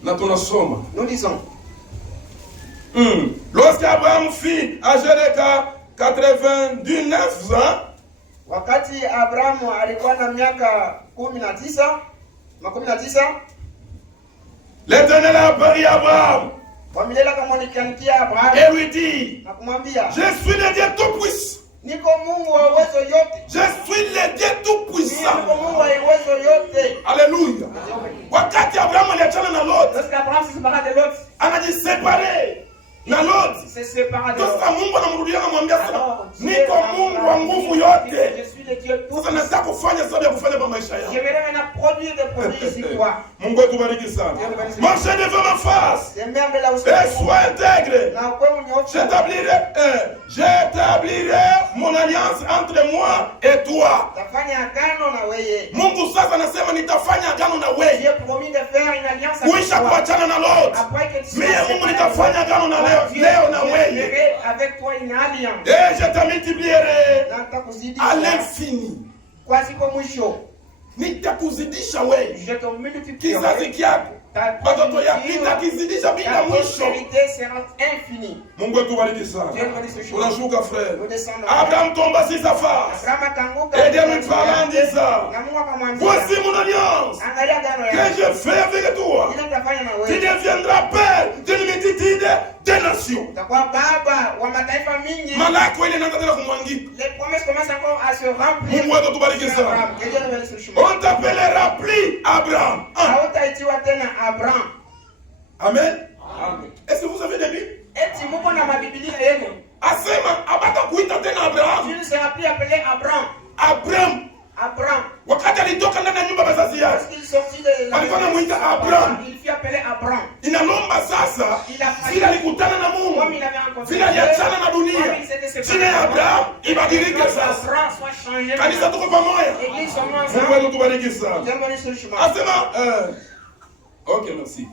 na tunasoma. nous lisons. Lorsque Abraham fit âgé de 99 ans, Wakati Abrahamu alikuwa na miaka 19, l'Éternel a apparu à Abraham Wamilele akamwonikiankia et Abrahamu lui dit, na kumwambia, je suis le Dieu tout-puissant. niko Mungu wa uwezo yote. Je suis le Dieu Niko tout-puissant. Mungu wa uwezo yote. Alléluia. Wakati Abraham aliachana na Lot, Lorsqu'Abraham se sépara de l'autre, anajisepare na Lot. il se sépara de l'autre. Sasa Mungu anamrudia anamwambia sasa, Alors, Dieu niko Mungu wa nguvu yote. je suis le Dieu tout. Sasa nataka kufanya sababu ya kufanya kwa maisha Je yako. vais maintenant produire des produits ici toi. Mungu atubariki sana. Marchez devant ma face Tembea mbele ya uso et wangu. sois intègre. Na ukwe mnyofu. J'établirai mon alliance entre moi et toi. Tafanya agano na wewe. Mungu sasa anasema nitafanya agano na wewe. Dieu promis de faire une alliance avec Kuisha toi. kuachana na Lot. Après que tu Mimi Mungu nitafanya agano na leo na wewe. ferai avec toi une alliance. Et je te multiplierai Na nitakuzidisha à l'infini. kwa siku mwisho. Nitakuzidisha wewe. Je te multiplierai. Kizazi kyako. Ta Watoto yako nitakizidisha bila mwisho. postérité sera infinie. Mungu atubariki sana. Dieu bénisse ce chemin. Unashuka frère. Nous descendons. Abraham tomba sur sa face. Abraham akanguka. Et Dieu lui parla en disant, Na Mungu akamwambia, voici mon alliance angalia agano que yangu. je fais avec toi. Ile nitafanya na Tu wewe. deviendras père d'une multitude de nations. Utakuwa baba wa mataifa mingi. Malako ile inaanza tena kumwangika. Les promesses commencent encore à se remplir. Mungu wetu tubariki sana. Abraham, que Dieu nous bénisse le chemin. On t'appellera plus Abraham. Hautaitiwa tena Abraham. Amen. Amen. Est-ce que vous avez des Bibles? Eti muko na mabibilia yenu. Asema abata kuita tena Abraham. Tu ne seras plus appelé Abraham. Abraham. Abraham. Wakati alitoka ndani ya nyumba ya wazazi yake. Lorsqu'il sortit de la Alikuwa anamuita Abraham. il fut appelé Abraham. Inalomba sasa vile alikutana na Comme Mungu. il avait rencontré Vile aliachana na dunia. comme il s'était séparé. Jina ya Abraham ibadilike sasa. Abraham soit changé. Kanisa tuko pamoja. Église sommes Mungu ensemble. wetu tubariki sana. Dieu bénisse le chemin. Asema OK, merci.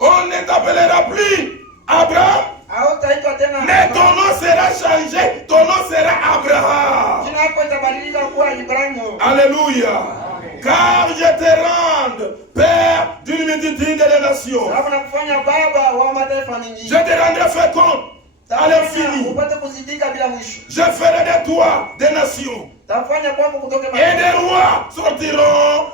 On ne t'appellera plus Abraham, Hautaitwa tena mais ton Abraham. nom sera changé. Ton nom sera Abraham. Jina lako itabadilika kuwa Ibrahimu. Alléluia. Car je te rende père d'une multitude de nations. Alafu nakufanya baba wa mataifa Je mingi. te rendrai fécond à l'infini. Upate kuzidika bila mwisho. Je ferai de toi des nations. Tafanya kwako kutoka Et des rois sortiront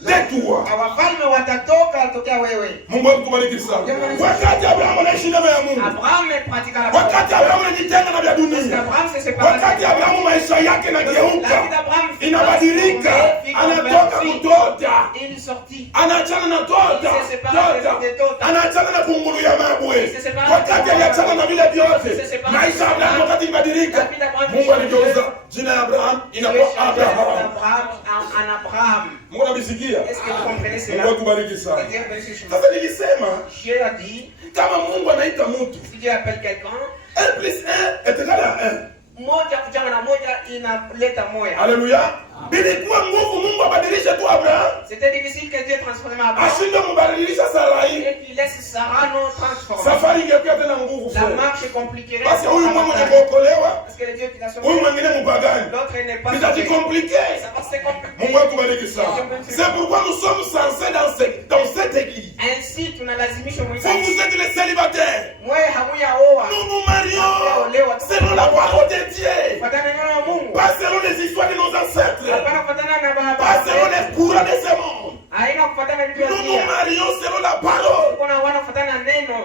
de toi. Wafalme watatoka tokea wewe. Mungu akubariki sana. Wakati Abrahamu anaishi ndani ya Mungu. Abraham pratika la Wakati Abrahamu anajitenga na vya dunia. Abraham se sépare. Wakati Abrahamu maisha yake La inageuka. vie d'Abraham Inabadilika. Anatoka kutota. il sortit. Anaachana na tota. Anaachana na kunguru ya mabwe. Wakati aliachana na vile vyote. Maisha ya Abrahamu wakati ibadilika. Mungu aligeuza jina ya Abraham inakuwa Abraham. Abraham. Mungu anabisikia. Est-ce que vous comprenez cela? Mungu atubariki sana. Dieu bénisse le chemin. Sasa nilisema Dieu a dit, kama Mungu anaita mtu si Dieu appelle quelqu'un, 1 plus 1 est égal à 1. moja kuchanga na moja inaleta moja. Haleluya. Bilikuwa nguvu Mungu abadilishe tu Abraham. C'était difficile que Dieu transforme Abraham Ashinde mbadilisha Sarai. et qu'il laisse Sarah non transformée. Safari ingekuwa tena nguvu La sana. marche est compliquée. Basi huyu mmoja mwenye kuokolewa, Parce que le Dieu qui l'a sauvé, huyu mwingine mpagani. l'autre n'est pas sauvé. Itajikomplike. Ça va se compliquer. Mungu atubariki sana. C'est pourquoi nous sommes censés dans cette église. Ainsi tunalazimisha Vous mwenzako. vous êtes les célibataires. Mwe hamuya oa. Nous nous marions. Olewa selon la parole de Dieu. Pas selon les histoires de nos ancêtres. Pas selon les courants de ce monde. Nous nous marions selon la parole.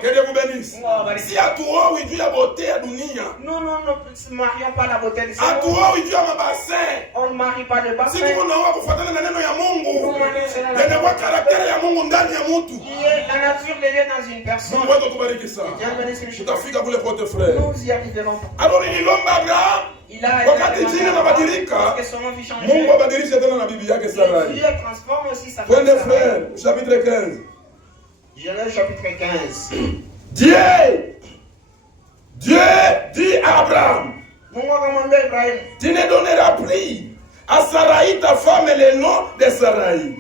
Que Dieu vous bénisse. Si à toi, oui, Dieu a beauté à dunia. Nous ne marions pas la beauté de ce monde. À toi, oui, Dieu a ma bassin. On ne marie pas de bassin. Si vous n'avez pas fait neno ya Mungu, ndio kwa caractère ya Mungu ndani ya mtu. La nature de Dieu dans une personne. Mungu wetu tubariki sana. Tutafika kule pote frère. Nous y arriverons. Alors ililomba Abraham. Wakati jina mabadilika, Mungu abadilisha tena na bibi yake Sarai. Twende frère, chapitre 15. Genèse chapitre 15. Dieu dit à Abraham, tu ne donneras plus à Sarai ta femme le nom de Sarai.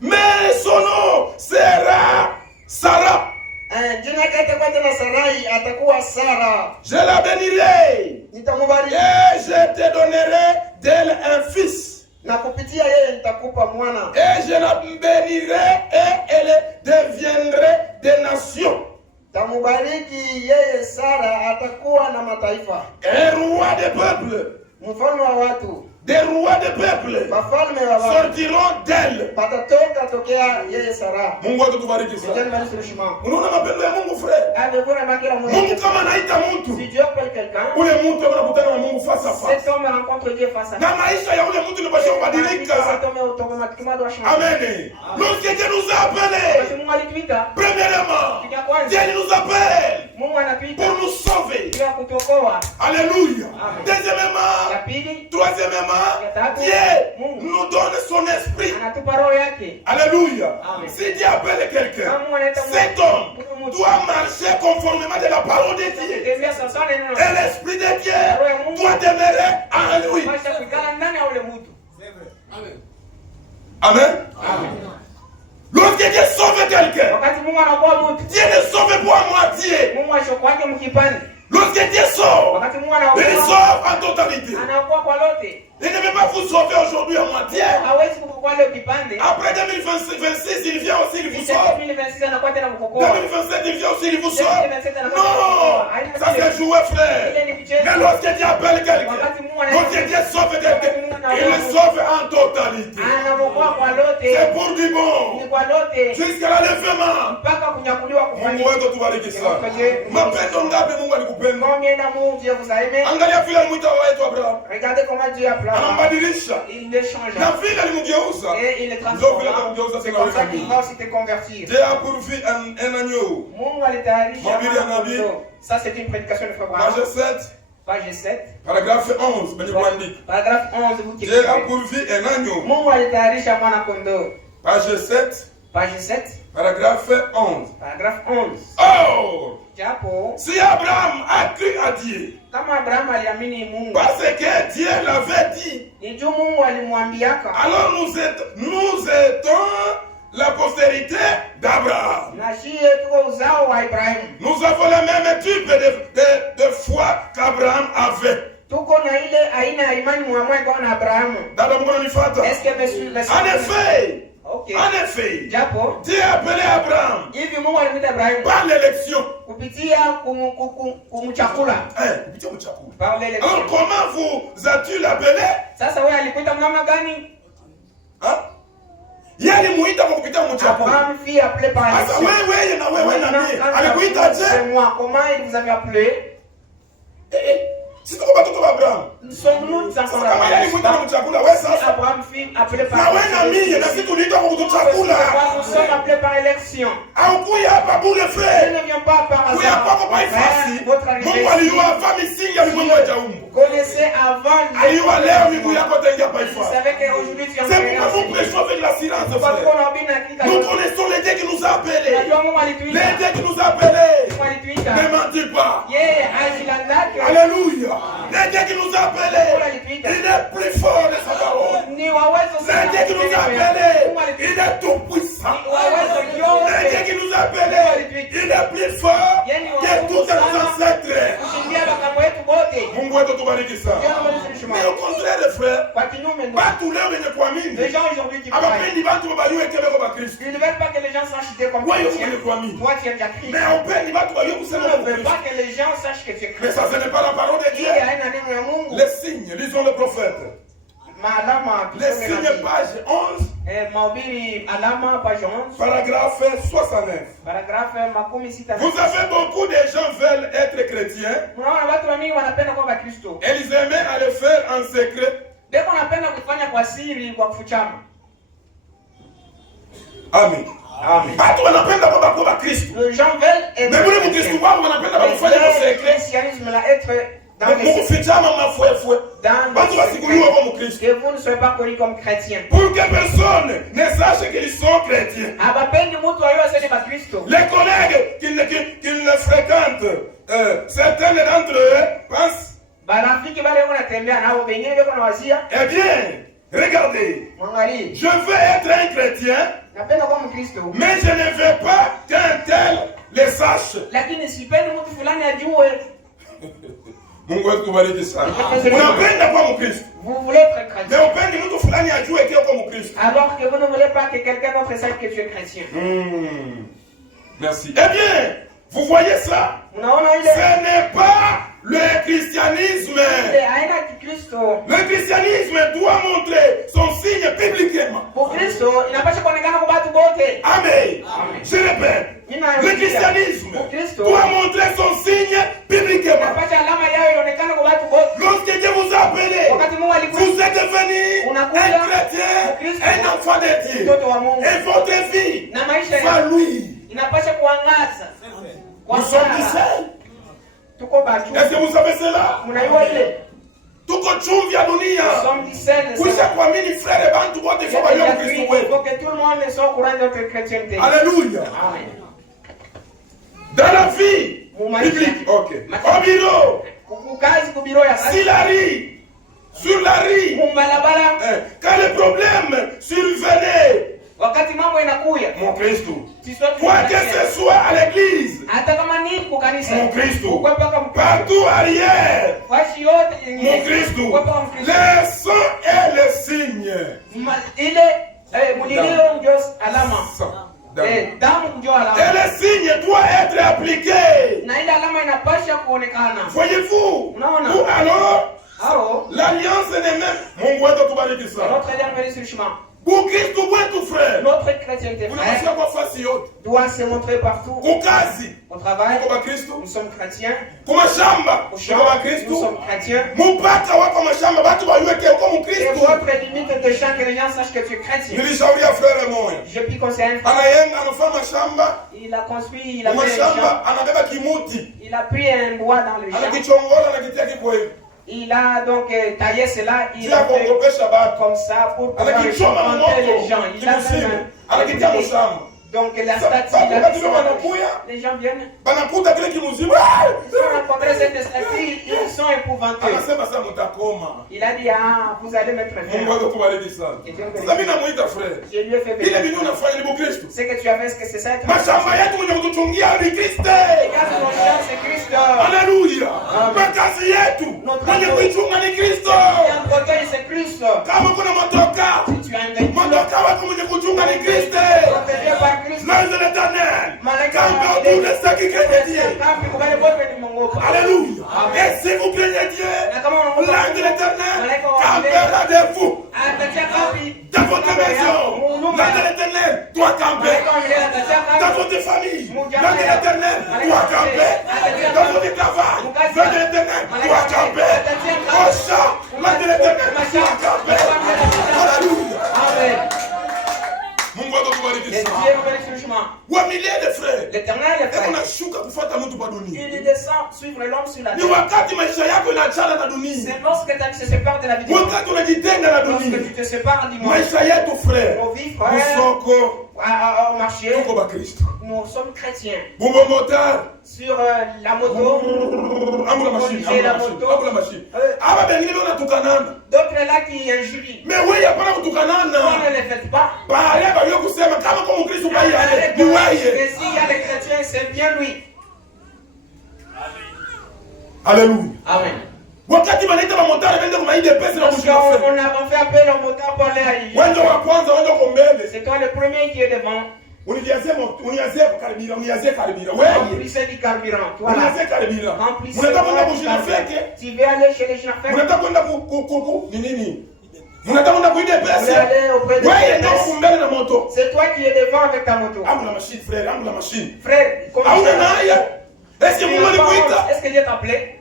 Mais son nom sera Sarah. Je la bénirai et je te donnerai d'elle un fils. Et je la bénirai et elle deviendrait des nations. Un roi des peuples. Des rois de peuple sortiront d'elle. Mungu wetu tubariki sana. Unaona mapendo ya Mungu frère? Mungu kama anaita mtu, ule mtu anakutana na Mungu face à face. Na maisha ya ule mtu inapaswa kubadilika. Amen. Lorsque Dieu nous a appelés, premièrement, Dieu nous appelle pour nous sauver. Alléluia. Deuxièmement, troisièmement, Dieu nous donne son esprit. Alléluia. Si Dieu appelle quelqu'un, cet homme doit marcher conformément de la parole de Dieu. Et l'esprit de Dieu doit demeurer en lui. Amen. Lorsque Dieu sauve quelqu'un, Dieu ne sauve pas à moitié. Lorsque Dieu sauve, il sauve en totalité. Il ne peut pas vous sauver aujourd'hui à moitié. Après 2026, il vient aussi, il vous sauve. 2027, il vient aussi, il vous sauve. Non, ça c'est joué, frère. Mais lorsque Dieu appelle quelqu'un, lorsque Dieu sauve quelqu'un, il le sauve en totalité. C'est pour du bon. Jusqu'à la levement. Mungu wetu tubariki sana. Mapendo ngapi Mungu alikupenda? Angalia vile alimwita wetu Abraham. Regardez comment Dieu a pris. Il le change. Et il est transformé. C'est comme ça qu'il va aussi te convertir. Dieu a pourvu un agneau. Ça c'est une prédication de Frère Branham. Page 7. Paragraphe 11. Paragraphe 11. Dieu a pourvu un agneau. Page 7. Page 7. Paragraphe 11. Paragraphe 11. Oh! Si Abraham a cru à Dieu, parce que Dieu l'avait dit, alors nous étons la postérité d'Abraham. Nous avons le même type de foi qu'Abraham avait. En effet, Dieu a appelé Abraham par l'élection. Alors comment vous as-tu l'appelé? Yeye alimuita kwa kupitia mchakula. Sasa wewe na wewe na mimi alikuita je? Si tu vas tout Abraham. Sommes-nous encore là? Kama yeye alimuita kwa mchakula wewe sasa. Abraham fut appelé par na wewe na mimi na sisi tuliitwa kwa mchakula. Nous sommes appelés par élection. Haukuja hapa bure frère. Je ne viens pas par hasard. Kuja hapa kwa ifasi. Mungu aliua hapa misingi ya Mungu hajaumba. Connaissez avant. Aliua leo Mungu yako tengia hapa ifasi. Vous savez qu'aujourd'hui tu es en c'est pourquoi nous prêchons avec la silence frère. Nous connaissons les dieux qui nous a appelés. Les dieux qui nous a appelés. Ne mentis pas. Alléluia. Les dieux qui nous a appelés. Il est plus fort de sa parole. Les dieux qui nous a appelés. Il est tout puissant. Les dieux qui nous a appelés. Il est plus fort que tous nos ancêtres. Mungu wetu tubariki sana. Mais au contraire les frères, pas tous les wenye kuamini. Les gens aujourd'hui qui abapendi bantu babayue kebeko ba Kristo. Ils ne veulent pas que les gens sachent identité comme chrétien. Toi, tu es déjà Christ. Mais on peut ne veux pas que les gens sachent que tu es chrétien. Mais ça, ce n'est pas la parole de Dieu. Les signes, lisons le prophète. Les signes, page 11. Paragraphe 69. Vous avez beaucoup de gens veulent être chrétiens. Et ils aimaient à le faire en secret. Amen. Amen. Watu wanapenda kwamba kuwa Kristo. Les gens veulent être chrétiens. Mais Mkristo wao wanapenda kufanya kwa secret. Christianisme là être dans les mkufichama mafwefwe. Watu wasikuliwe kwa Mkristo. Que vous ne soyez pas connus comme chrétiens. Pour que personne ne sache qu'ils sont chrétiens. Abapendi mtu ayue aseme ba Kristo. Les collègues qu'ils ne fréquentent, certains d'entre eux pensent. Barafiki bale wanatembea nao wengine wako na wazia. Eh bien, regardez. Mwangalie. Je veux être un chrétien. Mais je ne veux pas qu'un tel le sache. Lakini sipendi mtu fulani ajue. Mungu wetu kubariki sana. Unapenda kwa Mkristo. Vous voulez être chrétien. Mais upendi mtu fulani ajue kile kwa Mkristo. Alors que vous ne voulez pas que quelqu'un d'autre sache que tu es chrétien. Merci. Eh bien, vous voyez ça? Ce n'est pas le christianisme. Le christianisme doit montrer son signe publiquement. Amen. Je répète. Le christianisme doit montrer son signe publiquement. Lorsque Dieu vous a appelé, vous êtes devenu un chrétien, un enfant de Dieu. Et votre vie va lui. Nous sommes disciples. Est-ce que vous savez cela? Tuko chumvi ya dunia. Kuisha kuamini frère bantu wote kwa Kristo wetu. Alléluia. Dans la vie publique, OK. Au bureau. Sur la rue. Sur la rue. Quand le problème survenait. Wakati mambo inakuya mon Kristo, quoi que ce soit à l'église, hata kama ni kwa kanisa, mon Kristo, partout arrière, mon Kristo, les sons et les signes, ile mulilio ndio alama, damu ndio alama, et les signes doivent être appliqués, na ile alama inapaswa kuonekana. Voyez-vous? Ou alors l'alliance n'est même Mungu wetu tubariki sana. Ukristo wetu frère, notre chrétienté doit se montrer partout. Au travail, nous sommes chrétiens. Au champ, nous sommes chrétiens. Et votre limite de champ, que les gens sachent que tu es chrétien. Je puis conseiller un frère. Il a construit, il a pris un bois dans le champ. Il a donc taillé cela, il a fait comme ça pour pouvoir confronter les gens. Il a même donc la statue, les gens viennent. Ils ont rencontré cette statue, ils sont épouvantés. Il a dit, ah, vous allez mettre fin. Je lui ai fait bénir. C'est que tu avais ce que c'est ça. Regarde nos champs, c'est Christ. Alléluia. Notre fauteuil, c'est Christ. Si tu as un véhicule, l'ange de l'Éternel campe autour de ceux qui craignent Dieu. Alléluia. Et si vous craignez Dieu, l'ange de l'Éternel campera de vous. Dans votre maison, l'ange de l'Éternel doit camper. Dans votre famille, l'ange de l'Éternel doit camper. Dans votre travail, l'ange de l'Éternel doit camper. Au champ, l'ange de l'Éternel doit camper. Alléluia. Amen. Mungu wako kubariki sana. Wa milliers de frères. L'Éternel est frère. Unashuka kufuata mtu kwa dunia. Il descend suivre l'homme sur la terre. Ni wakati maisha yako inaachana na dunia. C'est lorsque ta vie se sépare de la vie de Dieu. Wakati unajitenga na dunia. Lorsque tu te sépares du monde. Maisha yetu frère. Nos vies frères. Musoko. Au marché. Tuko ba Kristo. Nous sommes chrétiens. Bombo moteur. Sur la moto. Amula machine. Amula machine. Aba bengine bana tukanana. D'autres là qui injurient. Mais oui, hapana kutukanana. On ne les fait pas. Baale ba yo kusema kama kwa Mkristo bai yale. Ni waye. Mais s'il y a les chrétiens, c'est bien lui. Alléluia. Amen. Wakati wanaita mamotari wende kumaide pesa na kushika on a fait appel au motard pour aller à wende wa kwanza wende kwa mbele. C'est toi le premier qui est devant. Unijazie carburant, unijazie carburant. Wewe. Remplissez du carburant. Toi là. Unijazie carburant. Remplissez. Unataka kwenda kushina feke? Tu veux aller chez les gens fake? Unataka kwenda nini? Unataka kwenda kuide pesa? Wewe ndio kumbele na moto. C'est toi qui es devant avec ta moto. Ambu la machine frère, ambu la machine. Frère, comment Auna naya? Est-ce que Mungu alikuita? Est-ce que Dieu t'a appelé?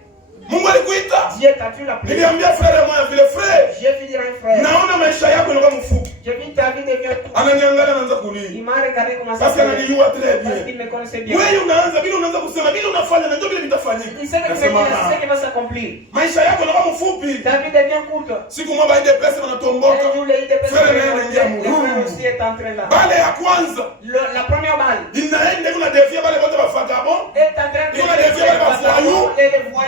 Mungu alikuita? Dieu t'a-tu l'appelé? Niliambia frère moi vile frère. J'ai vu dire un frère. Naona maisha yako yanakuwa mfupi. J'ai vu ta vie devient tout. Ananiangalia anaanza kulia. Il m'a regardé comment ça. Parce que ananijua très bien. Parce qu'il me connaissait bien. Wewe unaanza vile unaanza kusema vile unafanya na ndio vile vitafanyika. Il sait que c'est qui va s'accomplir. Maisha yako yanakuwa mfupi. Ta vie devient courte. Siku moja baada ya pesa wanatomboka. Un jour les idées Frère naye anaingia le frère aussi est en train là. Bale ya kwanza. La première balle. Inaenda kuna defia bale wote bafagabo. Est en train de Kuna defia bale bafuayu.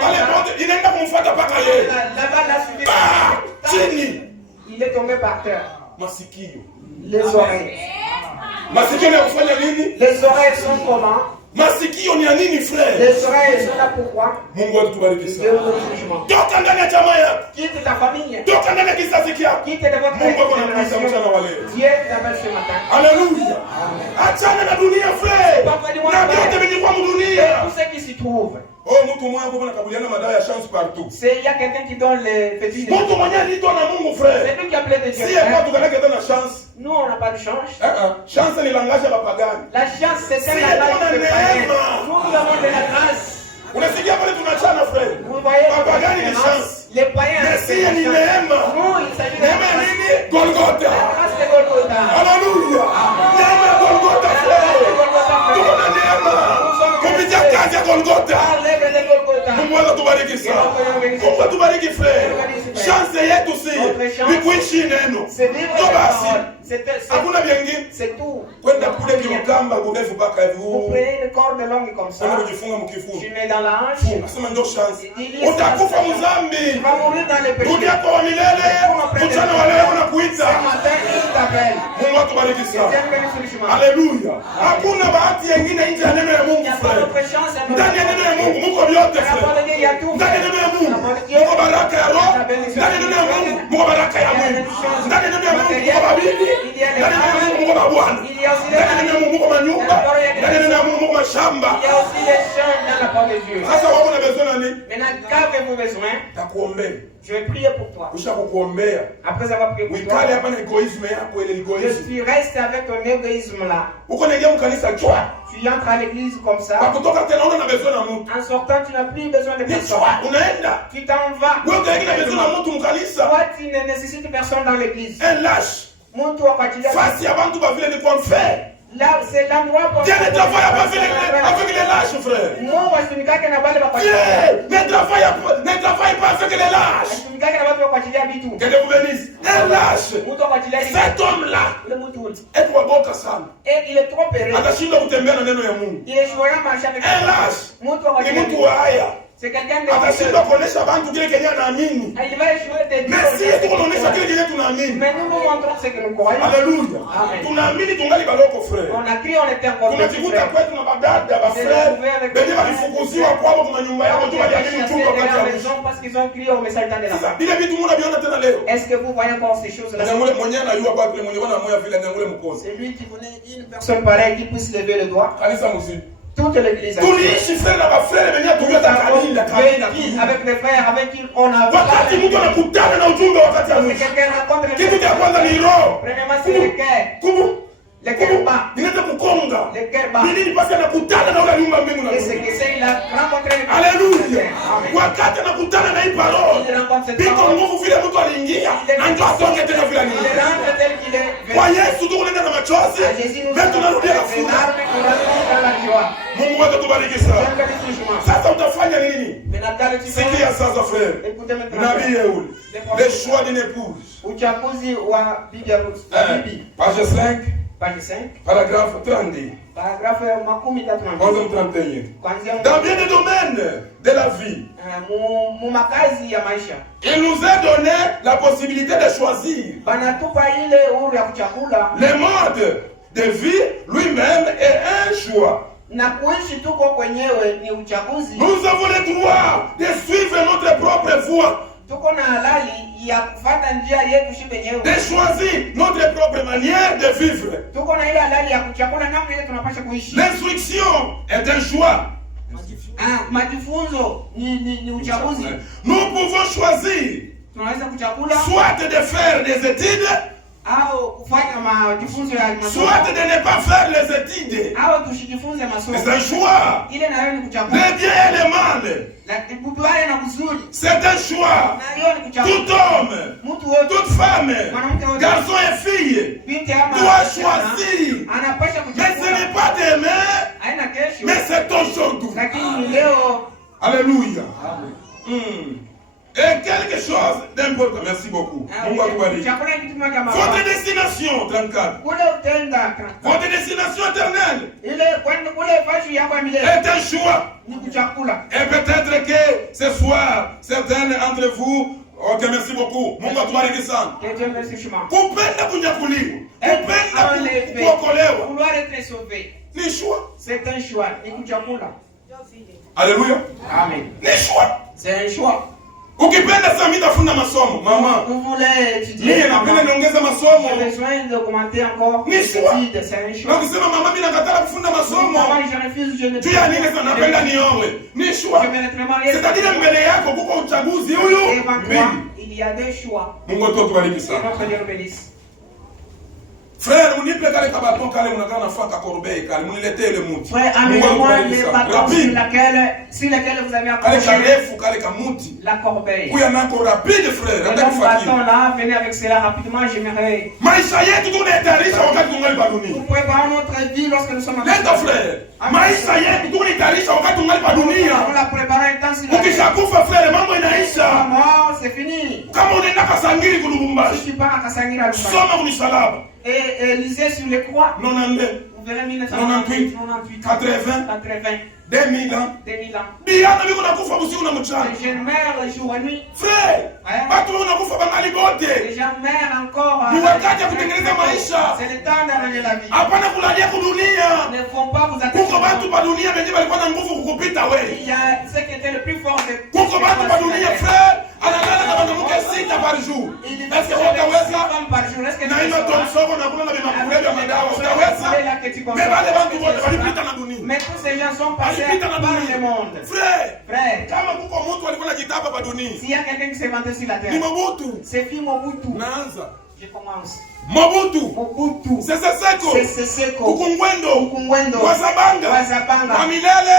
Bale wote inaenda kumfuata paka yeye. La balle a suivi. Chini. Il est tombé par terre. Masikio. Les oreilles. Masikio ni kufanya nini? Les oreilles sont comment? Masikio ni ya nini frère? Les oreilles sont là pourquoi? Mungu atubariki sana. Dieu nous jugement. Toka ndani ya jamaa yako. Quitte ta famille. Toka ndani ya kizazi chako. Quitte de votre Mungu ako anakuita mchana wa leo. Dieu t'appelle ce matin. Alléluia. Achana na dunia frère. Na vyote vilikuwa mdunia. Tout ce qui s'y trouve. Oh, mtu mmoja kwa nakabiliana madawa ya chance partout. C'est il y a quelqu'un qui donne les petits. Mtu mmoja anaitwa na Mungu frère. C'est lui qui appelait de Dieu. Si yeye watu kanake tena chance. Nous on n'a pas de chance. Chance ni langage ya bapagani. La chance c'est un langage de païen. Nous avons de la grâce. Unasikia pale tunachana frère. Vous voyez Bapagani ni chance. Les païens. Merci ni neema. Nous il s'agit de Neema nini? Golgotha. la grâce de Golgotha. Alléluia. Neema ya Golgotha frère. Tuko na neema. Kupitia kazi ya Golgotha. Mungu atubariki sana. Mungu atubariki frère. Chance yetu si ni kuishi neno. Ndio basi. Hakuna vingine. C'est tout. Kwenda kule kilokamba kurefu paka hivi. Vous prenez une corde longue comme ça. Kujifunga mkifuno. Tu mets dans la hanche. Nasema ndio chance. Utakufa mzambi. Tu vas mourir dans les péchés. Dunia kwa milele. Mchana wa leo unakuita. Ce matin il t'appelle. Mungu atubariki sana. Alléluia. Haleluya. Hakuna bahati nyingine nje ya neno ya Mungu frère. Ndani ya neno ya Mungu mko vyote frère. Ndani ya neno ya Mungu mko baraka ya roho. Ndani ya neno ya Mungu mko baraka ya Mungu. Ndani ya neno ya Mungu mko mabibi. Ndani ya neno ya Mungu mko mabwana. Ndani ya neno ya Mungu mko manyumba. Ndani ya neno ya Mungu mko mashamba. Il y a aussi des champs dans la parole de Dieu. Sasa wao na besoin nani? Maintenant, qu'avez-vous besoin? Takuombea. Je vais prier pour toi. Usha kukuombea. Après avoir prié pour toi, Uikale hapa na egoisme yako ile egoisme. tu restes avec ton égoïsme là. Uko naingia mkanisa chwa. Tu entres à l'église comme ça. Kutoka tena una besoin na mtu. En sortant, tu n'as plus besoin de personne. Unaenda. Tu t'en vas. Wewe unaingia besoin na mtu mkanisa. Toi, tu ne nécessites personne dans l'église. Un lâche. Mtu wa kwachilia. Fasi ya bantu ba vile ni kwa mfait. Là, c'est l'endroit pour. Dieu ne travaille pas avec les lâches, frère. Mungu asitumikake na bale bakwachilia. Dieu ne travaille pas avec les lâches. Asitumikake na watu wakwachilia vitu. Que Dieu vous bénisse. Un lâche. Mtu wakwachilia vitu. Cet homme-là. Ule mtu ule. Est waboka sana. Et il est trop peureux. Atashinda kutembea na neno ya Mungu. Il est joueur marcher avec. Un lâche. Mtu Ni wakwachilia. mtu wa haya. C'est quelqu'un de. Atashinda kuonesha bantu kile kenye anaamini. Il va échouer des Mais si yetu kuonesha kile kenye tunaamini. Mais nous nous montrons ce que nous croyons. Alléluia. Amen. Tunaamini tungali baloko frère. On a crié, on était encore Tunajikuta kwetu na badada ba frère. Benye walifukuziwa kwao kwa nyumba yao tu waliamini mchunga wakati wa mwisho. parce qu'ils ont crié au message dans la. Ile vitu muna viona tena leo. Est-ce que vous voyez encore ces choses là? Nyangule mwenyewe anayua kwa kile mwenyewe anamoya vile nyangule mkono. C'est lui qui connaît une personne pareille qui puisse lever le doigt. Kanisa mzima. Toute l'église. Tuliishi frère na ba frère benye tuliota kanila avec les frères avec qui on a. Wakati mtu anakutana na ujumbe wakati wa mwisho. Kitu cha kwanza ni roho. Premièrement c'est le cœur. Le cœur bas. Inaweza kukonga. Le cœur bas. Nini basi anakutana na ule nyumba mbingu na dunia. C'est que c'est il a rencontré. Haleluya. Wakati anakutana na hii parole. Biko nguvu vile mtu aliingia na ndio atoke tena vile ni. Kwa Yesu tu unaenda na machozi. Wewe tunarudia na furaha. Mungu wetu tubariki sana. Sasa utafanya nini? Sikia sasa frère. Nabii yule. Le choix d'une épouse. Uchaguzi wa bibi harusi. Page 5. Page 5. Paragraphe 30. Paragraphe 31. Dans bien des domaines de la vie. Mumakazi ya maisha. Il nous a donné la possibilité de choisir. Banatupa ile uhuru ya kuchagua. Le mode de vie lui-même est un choix. Na kuishi tuko kwenyewe ni uchaguzi. Nous avons le droit de suivre notre propre voie. De choisir notre propre manière de vivre. L'instruction est un choix. Nous pouvons choisir soit de faire des études, soit de ne pas faire les études. C'est un choix. Le bien et le mal, c'est un choix. Tout homme, toute femme, garçon et fille doit choisir. Mais ce n'est pas demain, mais c'est aujourd'hui. Alléluia. Et quelque chose d'important. Merci beaucoup. Votre destination, 34. Votre destination éternelle est un choix. Et peut-être que ce soir, certains d'entre vous, ok, merci beaucoup. C'est un choix. Alléluia. Amen. C'est un choix. Ukipenda sasa nitafunda masomo mama. Vous voulez étudier? Mimi napenda niongeza masomo. J'ai besoin de commenter encore. C'est un choix. Donc sema mama mimi nakatala kufunda masomo. Je refuse, je ne tu ya nini sana napenda niowe. Ni choix. C'est-à-dire mbele yako kuko uchaguzi huyu. Il y a deux choix. Mungu atubariki sana. Notre Dieu bénisse. Frère, unipe kale kabaton kale mnakaa nafaka corbeille kale mniletee le muti. Frère, amenez-moi les bâtons sur lesquels vous avez accroché la corbeille. Oui, encore rapide, frère. Et donc, bâton là, venez avec cela rapidement, j'aimerais. Maisha yetu tunatayarisha wakati tungali pa dunia. Nous préparons notre vie lorsque nous sommes en Leta frère. Maisha yetu tunatayarisha wakati tungali pa dunia. On la prépare un temps sur la ukishakufa frère, mambo inaisha. Mort, c'est fini. Kama unaenda Kasangiri kulubumbashi. Je suis pas à Kasangiri à Lubumbashi. Soma kunisalaba. Et lisez sur les croix. 92. Vous verrez 1998, 80, 2000 ans. Biana biko nakufa usiku na mchana. Les jeunes meurent jour et nuit. Frère, watu wanakufa bangali bote. Les gens meurent encore. Ni wakati kutengeneza maisha. C'est le temps d'arranger la vie. Hapana kulalia kudunia. Ne font pas vous attacher. Kuko watu pa dunia wenyewe walikuwa na nguvu kukupita wewe. Il y a ce qui était le plus fort de Kuko watu pa dunia frère, analala na mwanamke 6 par jour. Est-ce que utaweza? Par jour, est-ce que na hiyo tomsoko na kula na bimakurebe ya madawa utaweza? Mais wale watu wote walipita na dunia. Mais tous ces gens sont passés par le monde. Frère, kama kuko mtu alikuwa na kitapa pa dunia. S'il y a quelqu'un qui s'est vanté sur la terre. Ni Mobutu. C'est fille Mobutu. Naanza. Je commence. Mobutu. Sese Seko. Kukungwendo. Wazabanga. Na milele.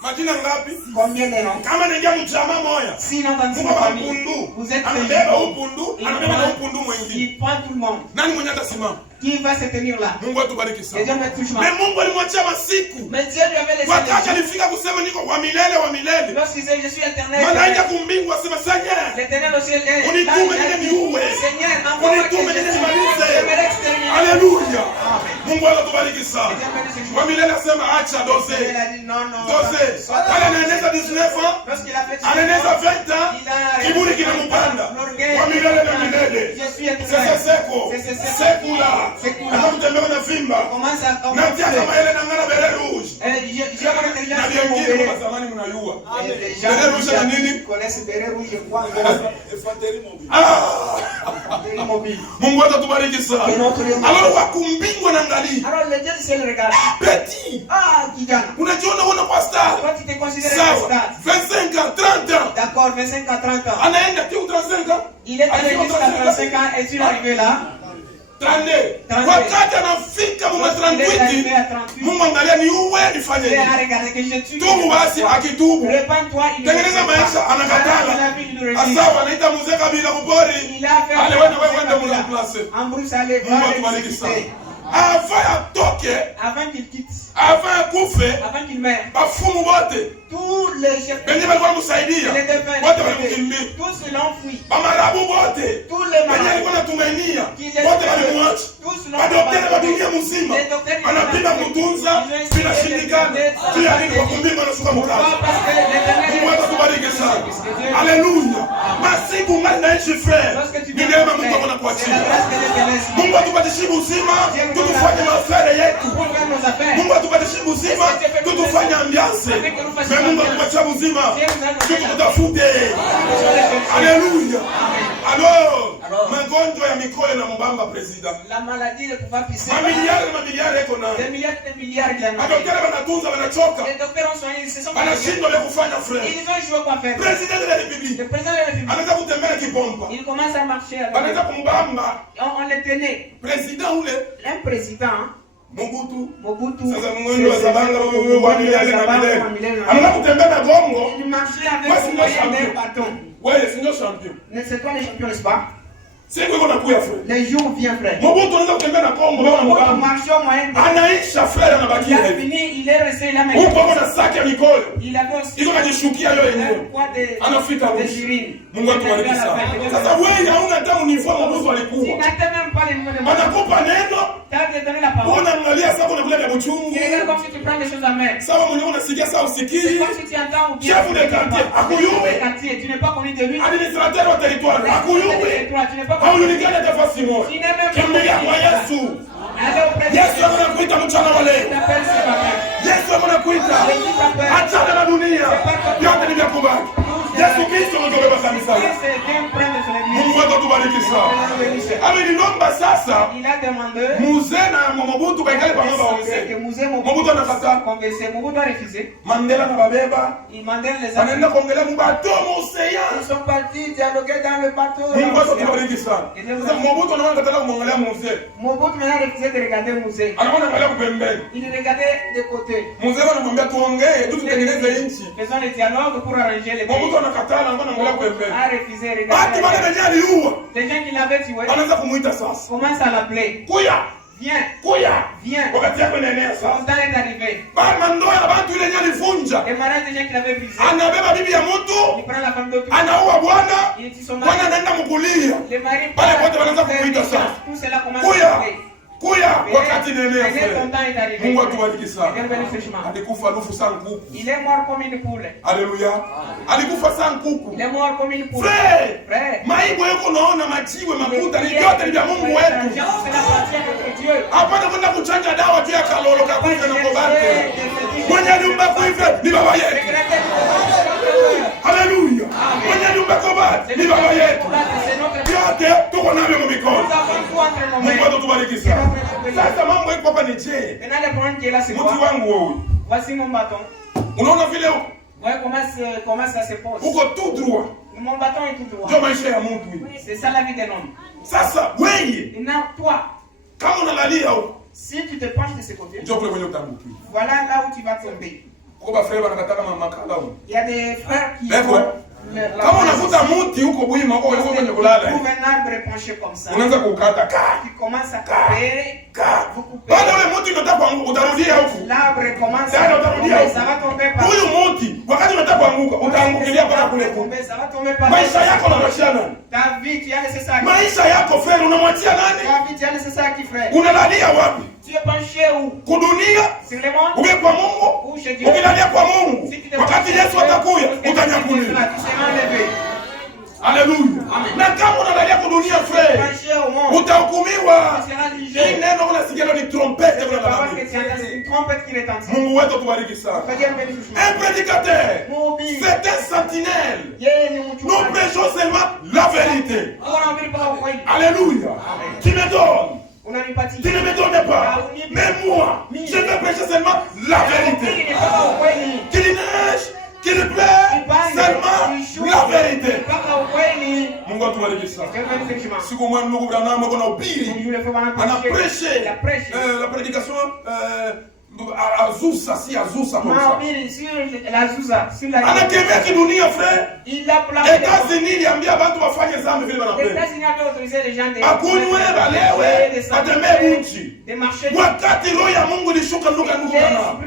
Majina ngapi? Combien de noms? Kama ningia mchama moya. Si dans une famille. Vous êtes anabeba upundu, anabeba na upundu mwingine. Il prend tout le monde. Nani mwenye atasimama? Qui va se tenir là? Mungu atubariki sana. Mais Mungu alimwachia masiku. Mais Dieu lui avait laissé. Wakati alifika kusema niko wa milele wa milele. Lorsqu'il disait je suis éternel. Malaika kumbingu asema Seigneur. L'éternel au ciel est. Unitume nene niuwe. Seigneur, envoie-moi nene nimalize. Alléluia. Mungu atubariki sana. Wa milele asema acha doze. Il a dit non. Doze. Wale anaeneza 19 ans. Lorsqu'il a fait anaeneza 20 ans. Kiburi kinampanda. Wa milele na milele. Je suis éternel. Sasa Seko. Sekula. Kama mtembea na fimba. Na tia kama ile na ngana bere rouge. Na biengine kwa zamani mnayua. Bere rouge na nini? Connaissez bere rouge kwa mobile. Mungu atatubariki sana. Alors wakumbingwa na ngali. Alors le Dieu c'est le regard. Petit. Kijana. Unajiona una kwa star. Toi tu te considères comme star. 25 ans, 30 ans. D'accord, 25 à 30 ans. Anaenda tu 35 ans. Il est allé jusqu'à 35 ans et tu es arrivé là. 32. Wakati anafika mwa 38, Mungu angalia ni uwe nifanye nini? Tubu basi akitubu. Tengeneza maisha anakatala. Asawa anaita mzee kabila kupori. Ale wewe mwenye place. Mungu atubariki sana. Avant qu'il quitte, avant qu'il meure, tous les chefs, tous l'ont fui, tous les malades, tous Alléluia. Masiku ngani naishi frère. Ni neema Mungu anakuachia. Mungu atupatie uzima, tutufanye mafere yetu. Mungu atupatie buzima tutufanye ambiance. Mais Mungu atupatia buzima. Tutafute. Alléluia. Alors, magonjwa ya mikoyo na mbamba president. La maladie de pouvoir pisser. Mamiliari iko na. Des milliards de la Daktari wanatunza wanachoka. Les docteurs ont soigné, ils se sont Wanashindwa vya kufanya frère. Ils ont joué quoi faire. President de la République. Le président de la République. Anaweza kutembea kipomba. Il commence à marcher avec. Anaweza kumbamba. On le tenait. Président ule. Un président. Mobutu. Sasa mgonjwa wa Zabanga wa milele na milele. Anaweza kutembea na gongo. Il marchait avec un bâton. Ouais, c'est notre champion. C'est toi le champion, n'est-ce pas? C'est quoi qu'on a pu faire? Les jours viennent, frère. Mobutu anaweza kutembea na gongo na Mobutu marchait au moyen. Anaisha frère anabaki. Il a fini, il est resté là maintenant. Huko kuna saki ya mikoyo. Il avait aussi. Iko najishukia leo yenyewe. Anafika huko. Mungu atubariki sana. Sasa wewe hauna damu ni mfano Mobutu alikuwa. Il n'atteint même pas les niveaux de mort. Anakupa neno. T'as donné la parole. Unaangalia sasa kuna vile vya buchungu. Tu regardes comme si tu prends des choses amères. Sawa mwenyewe unasikia sawa usikii. C'est comme si tu entends ou bien. Chef de quartier, akuyume. Tu n'es pas connu de lui. Administrateur wa territoire, akuyume. Tu n'es pas connu. Haujulikani hata fasi moja. Kimbilia kwa Yesu. Yesu anakuita mchana wa leo. Yesu anakuita. Achana na dunia. Yote ni vya kubaki. Yesu Kristo ndio kanisa. Mungu wetu tubariki sana. Aliniomba sasa. Mzee na Mobutu kaikae pamoja waongee. Mobutu anakataa. Mobutu a refusé. Mandela na babeba. Mandela les a. Wanaenda kuongelea mbato Museya. Ils sont partis dialoguer dans le bateau. Mungu wetu tubariki sana. Sasa Mobutu anaona kataka kumwangalia mzee. Mobutu maintenant refusé de regarder Mzee. Anaona angalia kupembeni. Il regardait de côté. Mzee anamwambia tuongee, tutengeneze nchi. Faisons le dialogue pour arranger les pays. Mobutu anakataa na anaangalia kupembeni. A refusé regarder. Watu wale wenyewe aliua. Les gens qui l'avaient tué. Anaanza kumuita sasa. Commence à l'appeler. Kuya. Viens. Kuya. Viens. Wakati yako inaenea sasa. Son temps est arrivé. Bana ndoa ya watu ile yenyewe alifunja. Les mariages des gens qui l'avaient brisé. Anabeba bibi ya mtu. Il prend la femme d'autrui. Anaua bwana. Il tue son mari. Bwana anaenda mkulia. Les maris. Pale wote wanaanza kumuita sasa. Tout cela commence à l'appeler. Kuya wakati inaenea frère. Mungu atubariki sana. Alikufa nufu sana kuku. Il est mort comme une poule. Alléluia. Alikufa sana kuku. Il est mort comme une poule. Frère, maigo yako unaona majiwe makuta ni yote ni vya Mungu wetu. Hapana kwenda kuchanja dawa tu ya kalolo kakufa na kobate. Mwenye nyumba kuife ni baba yetu. Haleluya. Mwenye nyumba kobate ni baba yetu. Yote tuko navyo mikono. Mungu atubariki sana. Sasa mambo yako hapa ni je? Mtu wangu wewe. Voici mon bâton. Unaona vile huko? Ouais, comment ça se pose? Uko tout droit. Mon bâton est tout droit. Ndio maisha ya mtu hivi. C'est ça la vie d'un homme. Sasa wewe. Maintenant toi, kama unalalia huko, si tu te penches de ce côté, ndio kule mwenye utambuki. Voilà là où tu vas tomber. Kwa ba frère wanakataka makala huko. Il y a des frères qui kama unavuta muti huko bwima huko wewe kwenye kulala. Trouve un arbre penché comme ça. Unaanza kukata tu commences à couper. Baada ule muti unataka kuanguka utarudia huko. L'arbre commence à tomber. Ça va tomber par. Huyu muti wakati unataka kuanguka utaangukilia pale kule kule. Ça va tomber par. Maisha yako unamwachia nani? Ta vie tu as laissé ça. Maisha yako frère unamwachia nani? Ta vie tu as laissé ça à qui frère? Unalalia wapi? Tu es penché où? Kudunia? Sur le monde? Uwe kwa Mungu? Ukilalia kwa Mungu. Wakati Yesu atakuja utanyakuliwa. Alléluia. Na kama unalalia kudunia frère, utahukumiwa. Hii neno unasikia ni trompette kwa baba. Une trompette qui retentit. Mungu wetu tubariki sana. Un prédicateur, c'est un sentinelle. Nous prêchons seulement la vérité. Alléluia. Qui me donne. Tu ne me donnes pas. Mais moi, je vais prêcher seulement la vérité. Qu'il neige, qu'il plaît, seulement la vérité. Mungu atubariki sana. Siku moja ndugu Branham kuna ubiri. Anaprêcher la prédication Azusa si Azusa comme ça. Anakemea kidunia frère. États-Unis iliambia watu wafanye dhambi vile wanapenda. Akunywe balewe atembee nchi. Wakati roho ya Mungu ilishuka ndugu Branham.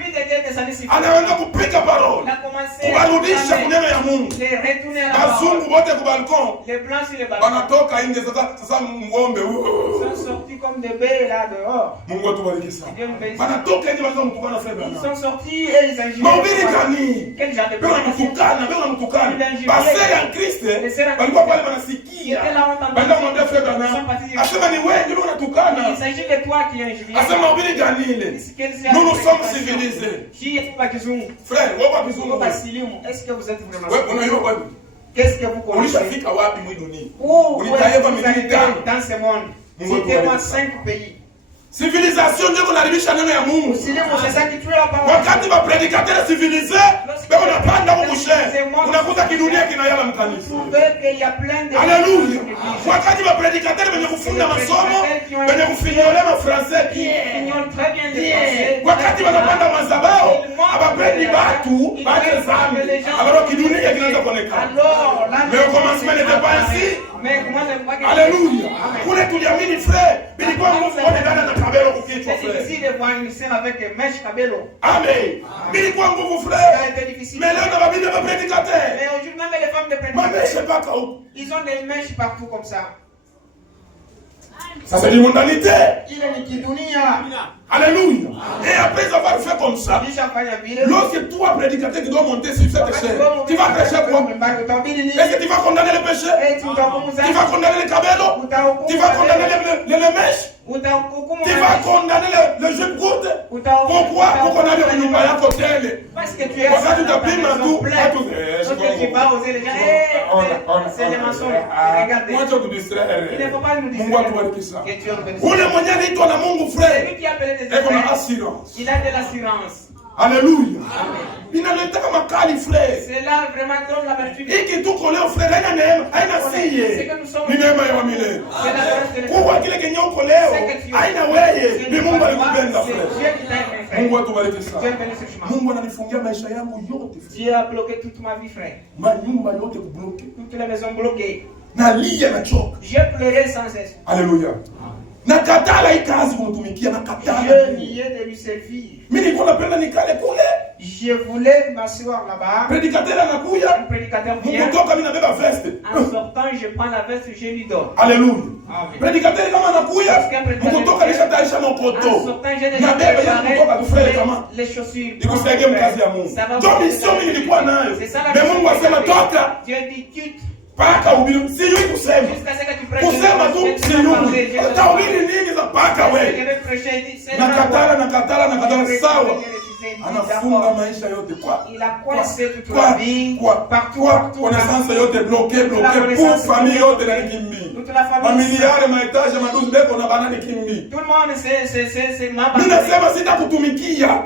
Anaanza kupiga parole. Kubarudisha kuneno ya Mungu. Wazungu wote kwa balcon. Wanatoka nje sasa ngombe. Mungu atubariki sana. Wanatoka nje ils sont sortis et ils injurent. Mahubiri gani? Quel genre de mtukana? Basi ya Kristo walikuwa pale wanasikia. Baada kumwambia Frère Branham, asema ni wewe ndio unatukana. Il s'agit de toi qui injure. Asema mahubiri gani ile? Nous sommes civilisés. civilisé. Frère, est-ce que vous êtes vraiment qu'est-ce que vous connaissez? Où vous êtes dans ce monde? Citez-moi 5 pays. Civilisation ndio kunaribisha neno ya Mungu. Wakati wa predicateurs civilisés, bado unapanda huko mshe. Unakuta kidunia kinayala mkanisa. Haleluya. Wakati wa predicateurs wenye kufunda masomo, wenye kufinyolea mafrancais. Wakati wanapanda mazabao, abapendi watu, baki zambi. Alors kidunia kinaanza kuonekana. Mais au commencement n'était pas ainsi. Alléluia. Kule tuliamini frère, bilikuwa nguvu onekana na kabelo kukichwa frère. C'est difficile de voir une scène avec mèche kabelo. Amen. Bilikuwa nguvu frère. Mais leo na babili ba prédicateur. Mais aujourd'hui même les femmes de prédicateurs. Mais c'est pas kao. Ils ont des mèches partout comme ça. Ça c'est l'immondanité. Il est ni kidunia. Alléluia. Et après avoir fait comme ça, lorsque toi, prédicateur, qui dois monter sur cette chaîne, tu vas prêcher quoi? Est-ce que tu vas condamner le péché? Tu vas condamner les cabellos? Tu vas condamner les mèches? Tu vas condamner le jeu de goutte? Pourquoi? Pour qu'on aille au Nyumba yako tele. Parce que tu es c'est les mensonges. Regardez. Il ne faut pas nous distraire. Ule mwenye anaitwa na Mungu frère. Il a de l'assurance. Alléluia. Inaleta kama kali frère. C'est là vraiment donne la vertu. Iki tuko leo frère haina neema, haina siye. Ni neema ya milele. Kwa kile kenye uko leo, haina wewe. Ni Mungu alikupenda frère. Mungu atubariki sana. Mungu ananifungia maisha yangu yote. Dieu a bloqué toute ma vie frère. Manyumba yote kubloke. Toutes les maisons bloquées. Nalia na choka. J'ai pleuré sans cesse. Alléluia. Nakatala hii kazi kumtumikia, nakatala. Je niais de lui servir. Mimi nilikuwa napenda nikale kule. Je voulais m'asseoir là-bas. Prédicateur anakuya. Un prédicateur vient. Mkutoka mimi nabeba veste. En sortant, je prends la veste, je lui donne. Alléluia. Amen. Prédicateur kama anakuya. Mkutoka nishataisha mokoto. En sortant, je nabeba yeye kutoka kufanya kama. Les chaussures. Nikusaidia mkazi ya Mungu. Ndio mission mimi nilikuwa nayo. Mais Mungu asema toka. Dieu dit quitte. Paka ubiri sijui kusema. Kusema tu sijui. Utahubiri nini za paka wewe? Nakatala sawa. Anafunga maisha yote kwa. Il a coincé toute la vie. Partout. Connaissance yote bloqué pour famille yote na kimbi. Familiare maetaje maduzi ndeko na banani kimbi. Tout le monde c'est ma bande. Ninasema sitakutumikia.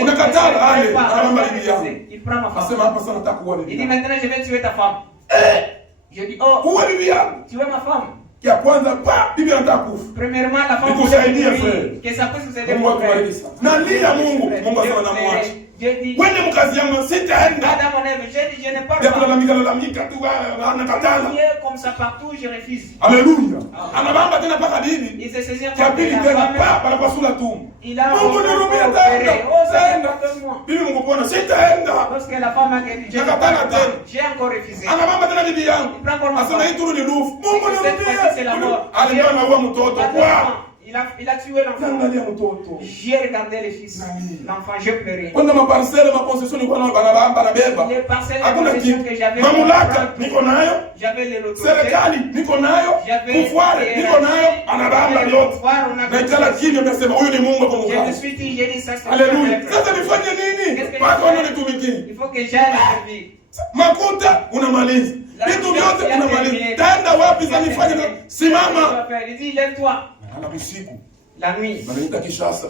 Unakatala ale anabamba bibi yangu. Il prend ma femme. Asema hapa sana nitakuwa bibi. Il dit maintenant je vais tuer ta femme. Je dis oh, uwe bibi yangu. Tu es ma femme. Ya kwanza bibi anataka kufa. Premièrement la femme nikusaidie frère. Que ça puisse vous aider. Mungu atubariki sana. Nalia Mungu asema na mwache. Wende mkazi yangu sitaenda. Madame Oneve, je n'ai pas. Ya kulalamika tu anakatala. Comme ça partout je refuse. Alléluia. Anabamba tena paka bibi. Il se saisit kwa bibi tena bana pasula tumbo. Il a Mungu nirumia tena. Bibi Mungu pona sitaenda. Lorsque la femme a dit nakatala tena. J'ai encore refusé. Anabamba tena bibi yangu. Asema hii turu ni rufu. Mungu nirumia. C'est la mort. Alikuwa anaua mtoto kwa. Il a tué l'enfant. J'ai regardé les fils. L'enfant, j'ai pleuré. Kwenda maparcelle mapossession nilikuwa na banabamba na beba. Les parcelles que j'avais. Mamlaka niko nayo. J'avais les lotos. Serikali niko nayo. Kufuare niko nayo. Anabamba yote. Na kila kimya nasema huyu ni Mungu kwa Mungu. Je me suis dit, j'ai dit ça. Alléluia. Sasa nifanye nini? Watu wananitumikia. Il faut que j'aille servir. Makuta unamaliza. Vitu vyote unamaliza. Taenda wapi sasa nifanye? Simama. Il dit lève-toi. Ana usiku. La nuit. Wanaita Kishasa.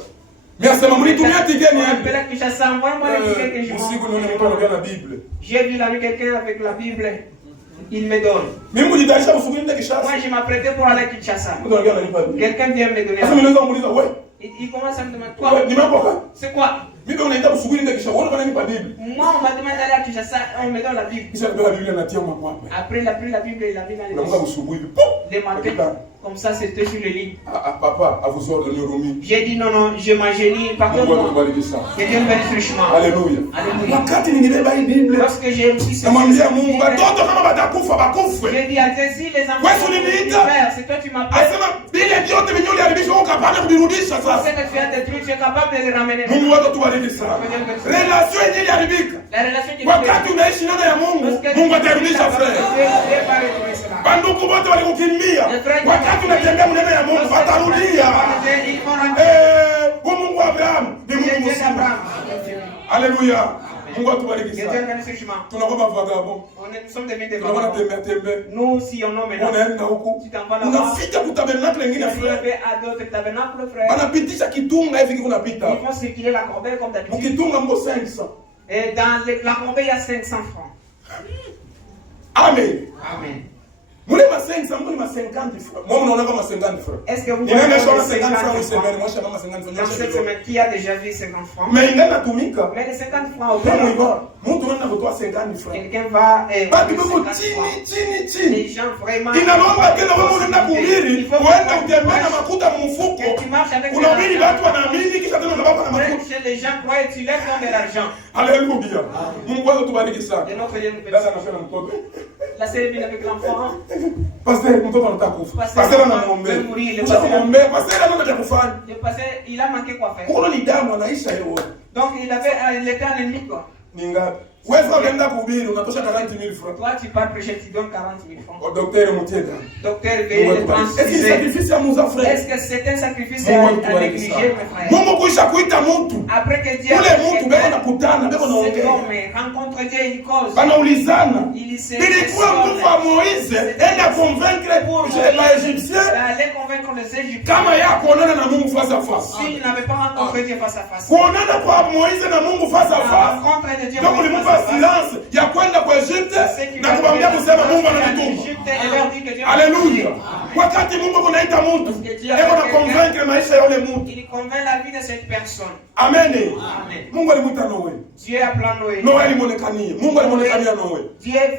Mimi nasema mnitumia tigeni hapo. Appelle Kishasa, envoie-moi le ticket que je m'en. Usiku nione mtu anaongea na Biblia. J'ai vu la nuit quelqu'un avec la Bible. Il me donne. Mimi mjitayarisha usiku niende Kishasa. Moi je m'apprêtais pour aller à Kinshasa. Mtu anaongea na Biblia. Quelqu'un vient me donner. Sasa mimi naanza kumuuliza wewe. Il commence à me demander toi. Ni mambo gani? C'est quoi? Mimi unaita usiku niende Kishasa. Wewe unanipa Biblia. Moi on m'a demandé d'aller à Kinshasa, on me donne la Bible. Kisha ndio la Biblia natia mwa hapa. Après il a pris la Bible et il a mis dans les. Naomba usubuhi. Les matin. Comme ça, c'était sur le lit. Papa, à vous ordonner Rumi. J'ai dit non, je m'agenouille. Pardonne-moi. Que Dieu me bénisse richement. Alléluia. Wakati ningebeba hii Biblia. Lorsque j'ai pris ce namwambia Mungu, watoto kama batakufa bakufe. J'ai dit à Dieu, si les enfants. Wewe uliniita. C'est toi tu m'appelles. Asema vile vyote vinyo uliharibisha uko capable kuvirudisha sasa. C'est que tu as détruit, tu es capable de les ramener. Mungu wako tubariki sana. Relation yenyewe iliharibika. La relation qui wakati unaishi neno ya Mungu, Mungu atarudisha frère. Banduku wote walikukimbia. Wakati unatembea neno ya Mungu atarudia. Mungu Mungu Abraham ni Mungu mzima. Haleluya. Mungu atubariki sana. Tunakuwa vagabo. Tunakuwa tembe. Nous si on nomme unaenda huku. Unafika kutabernacle nyingine frère. Wanapitisha kitunga hivi kunapita. Ils font circuler la corbeille comme d'habitude. Kitunga mbo 500. Et dans la corbeille il y a 500 francs. Amen. Amen. Mule ma 500, mule ma 50 francs. Moi on a comme 50 francs. Est-ce que vous voyez 50 francs une semaine, moi je sais pas 50 francs. Dans cette semaine qui a déjà vu 50 francs. Mais il n'a tumika. Mais les 50 francs au moins. Mtu anaenda kutoa 50 francs. Quelqu'un va bado mko chini. Les gens vraiment inaomba tena wewe unaenda kuhubiri, uende utembee na makuta mfuko. Unahubiri watu wanaamini kisha tena unababa na makuta. Les gens croient et tu leur donnes de l'argent. Alléluia. Mungu atubariki sana. Dada anafanya mtoto. La cérémonie avec l'enfant. Pasteur mtoto anataka kufa. Pasteur anamuombea. Pasteur anataka kufanya. Le pasteur il a manqué quoi faire. Kuna ni damu anaisha yeye. Donc il était un ennemi quoi. Ni ngapi? Wewe unaenda kuhubiri unatosha 40,000 francs. Toi tu pars prêcher tu donnes 40,000 francs. Au docteur Mutienda. Docteur veille est-ce sacrifice ya muza frère? Est-ce que c'est un sacrifice à négliger mes frères? Mungu kuisha kuita mtu. Après que Dieu ule mtu beko nakutana beko naongea. Mais rencontre Dieu il cause. Banaulizana. Ilikuwa mtu wa Moïse enda convaincre les Égyptiens. Aller convaincre les Égyptiens. Kama yako kuonana na Mungu face à face. S'il n'avait pas rencontré Dieu face à face. Kuonana kwa Moïse na Mungu face à face. Rencontre de Dieu. Silence ya kwenda kwa Egypte na kumwambia kusema Mungu ananituma. Haleluya. Wakati Mungu kunaita mtu, yeye anaconvaincre maisha ya yule mtu. Il convainc la vie de cette personne. Amen. Mungu alimuita Noe. Dieu a plan Noé. Noe alimonekania. Mungu alimonekania Noe.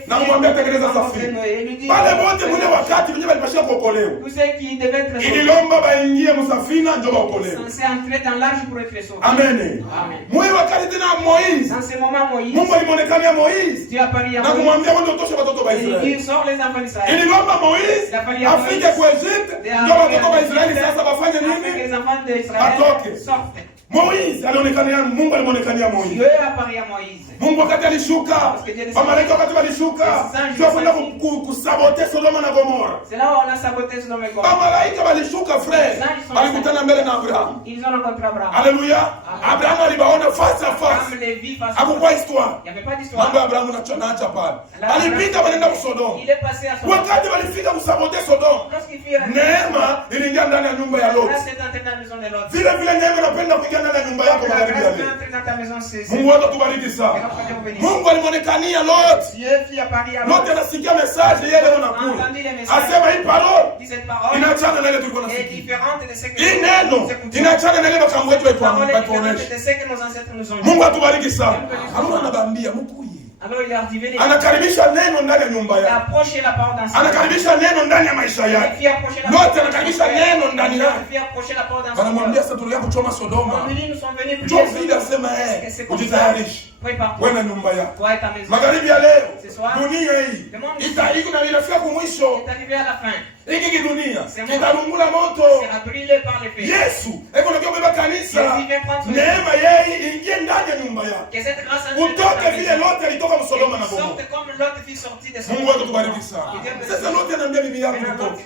Na kumwambia tengeneza safina. Pale wote mwenye wakati mwenye walipashia kuokolewa. Tous ceux qui devaient être sauvés. Ililomba baingie msafina ndio waokolewe. Censé entrer dans l'arche pour être sauvés. Amen. Mwe wakati tena Moïse. Dans ce moment Moïse. Mungu alimonekania Moïse. Dieu a parlé à Moïse. Na kumwambia wende utoshe watoto wa Israeli. Il sort les enfants d'Israël. Ililomba Moïse afike kwa Egypte ndio watoto wa Israeli sasa wafanye nini? Les enfants d'Israël sortent. Moïse alionekania, Mungu alimonekania Moïse. Dieu a parlé à Moïse. Mungu wakati alishuka, malaika wakati walishuka, ndio kwenda kusabote Sodoma na Gomora. C'est là où on a saboté Sodoma et Gomorrhe. Malaika walishuka frère, walikutana mbele na Abraham. Ils ont rencontré Abraham. Alléluia. Abraham alibaona face à face. Hakukuwa histoire. Il n'y avait pas d'histoire. Mambo ya Abraham naacha pale. Alipita wanaenda ku Sodoma. Il est passé à Sodome. Wakati walifika kusabote Sodoma, neema iliingia ndani ya nyumba ya Lot. Vile vile neema inapenda kuingia ndani ya nyumba yako magharibi ya leo. Mungu atubariki sana. Mungu alimonekania Lot. Lot anasikia message yeye leo nakula. Asema hii parole inaachana na ile tulikuwa nasikia. Hii neno inaachana na ile makambo wetu tunaonesha. Mungu atubariki sana. Mungu anabambia mtu anakaribisha neno ndani ya nyumba yake. Anakaribisha neno ndani ya maisha yake. Lot anakaribisha neno ndani yake. Anamwambia sasa tulia kuchoma Sodoma. Ndio vile asema ujitayarishe. Wewe nyumba yako. Magharibi ya leo dunia hii itaiko na inafika kumwisho. Hiki dunia kitalungula moto. Yesu eko ndio beba kanisa. Neema yeye ingie ndani ya nyumba yake. Utoke vile Lot alitoka Sodoma na Gomora. Mungu atubariki sana. Sasa Lot anaambia bibi yake tutoke.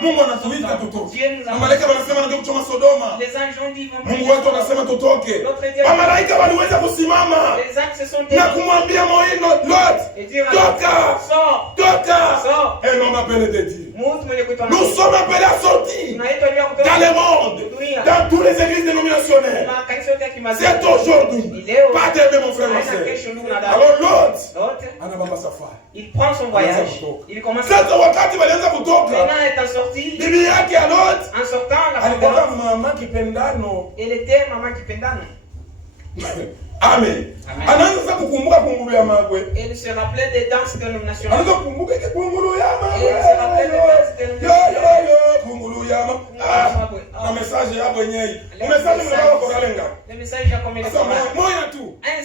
Mungu anatuita tutoke. Malaika wanasema ndio kuchoma Sodoma. Mungu wetu anasema tutoke. Malaika waliweza kusimama na kumwambia Moïse Lot, toka. Et non appelé de Dieu. Nous sommes appelés à sortir dans le monde, dans toutes les églises dénominationnelles. C'est aujourd'hui. Pas d'aimer mon frère et ma soeur. Alors Lot, il prend son voyage. Il commence à wakati walianza kutoka. Maintenant étant sorti, bibi yake ya Lot, en sortant la mama kipendano. Elle était maman kipendano. Amen. Anaanza kukumbuka kunguru ya magwe. Elle se rappelait des danses dénominationnelles. Anaanza kukumbuka ile kunguru ya magwe. Elle se rappelait des danses dénominationnelles. Yo kunguru ya magwe. Na message yabo yenyewe. Message mnao korale nga. Le message ya combien de chorales? Moya tu.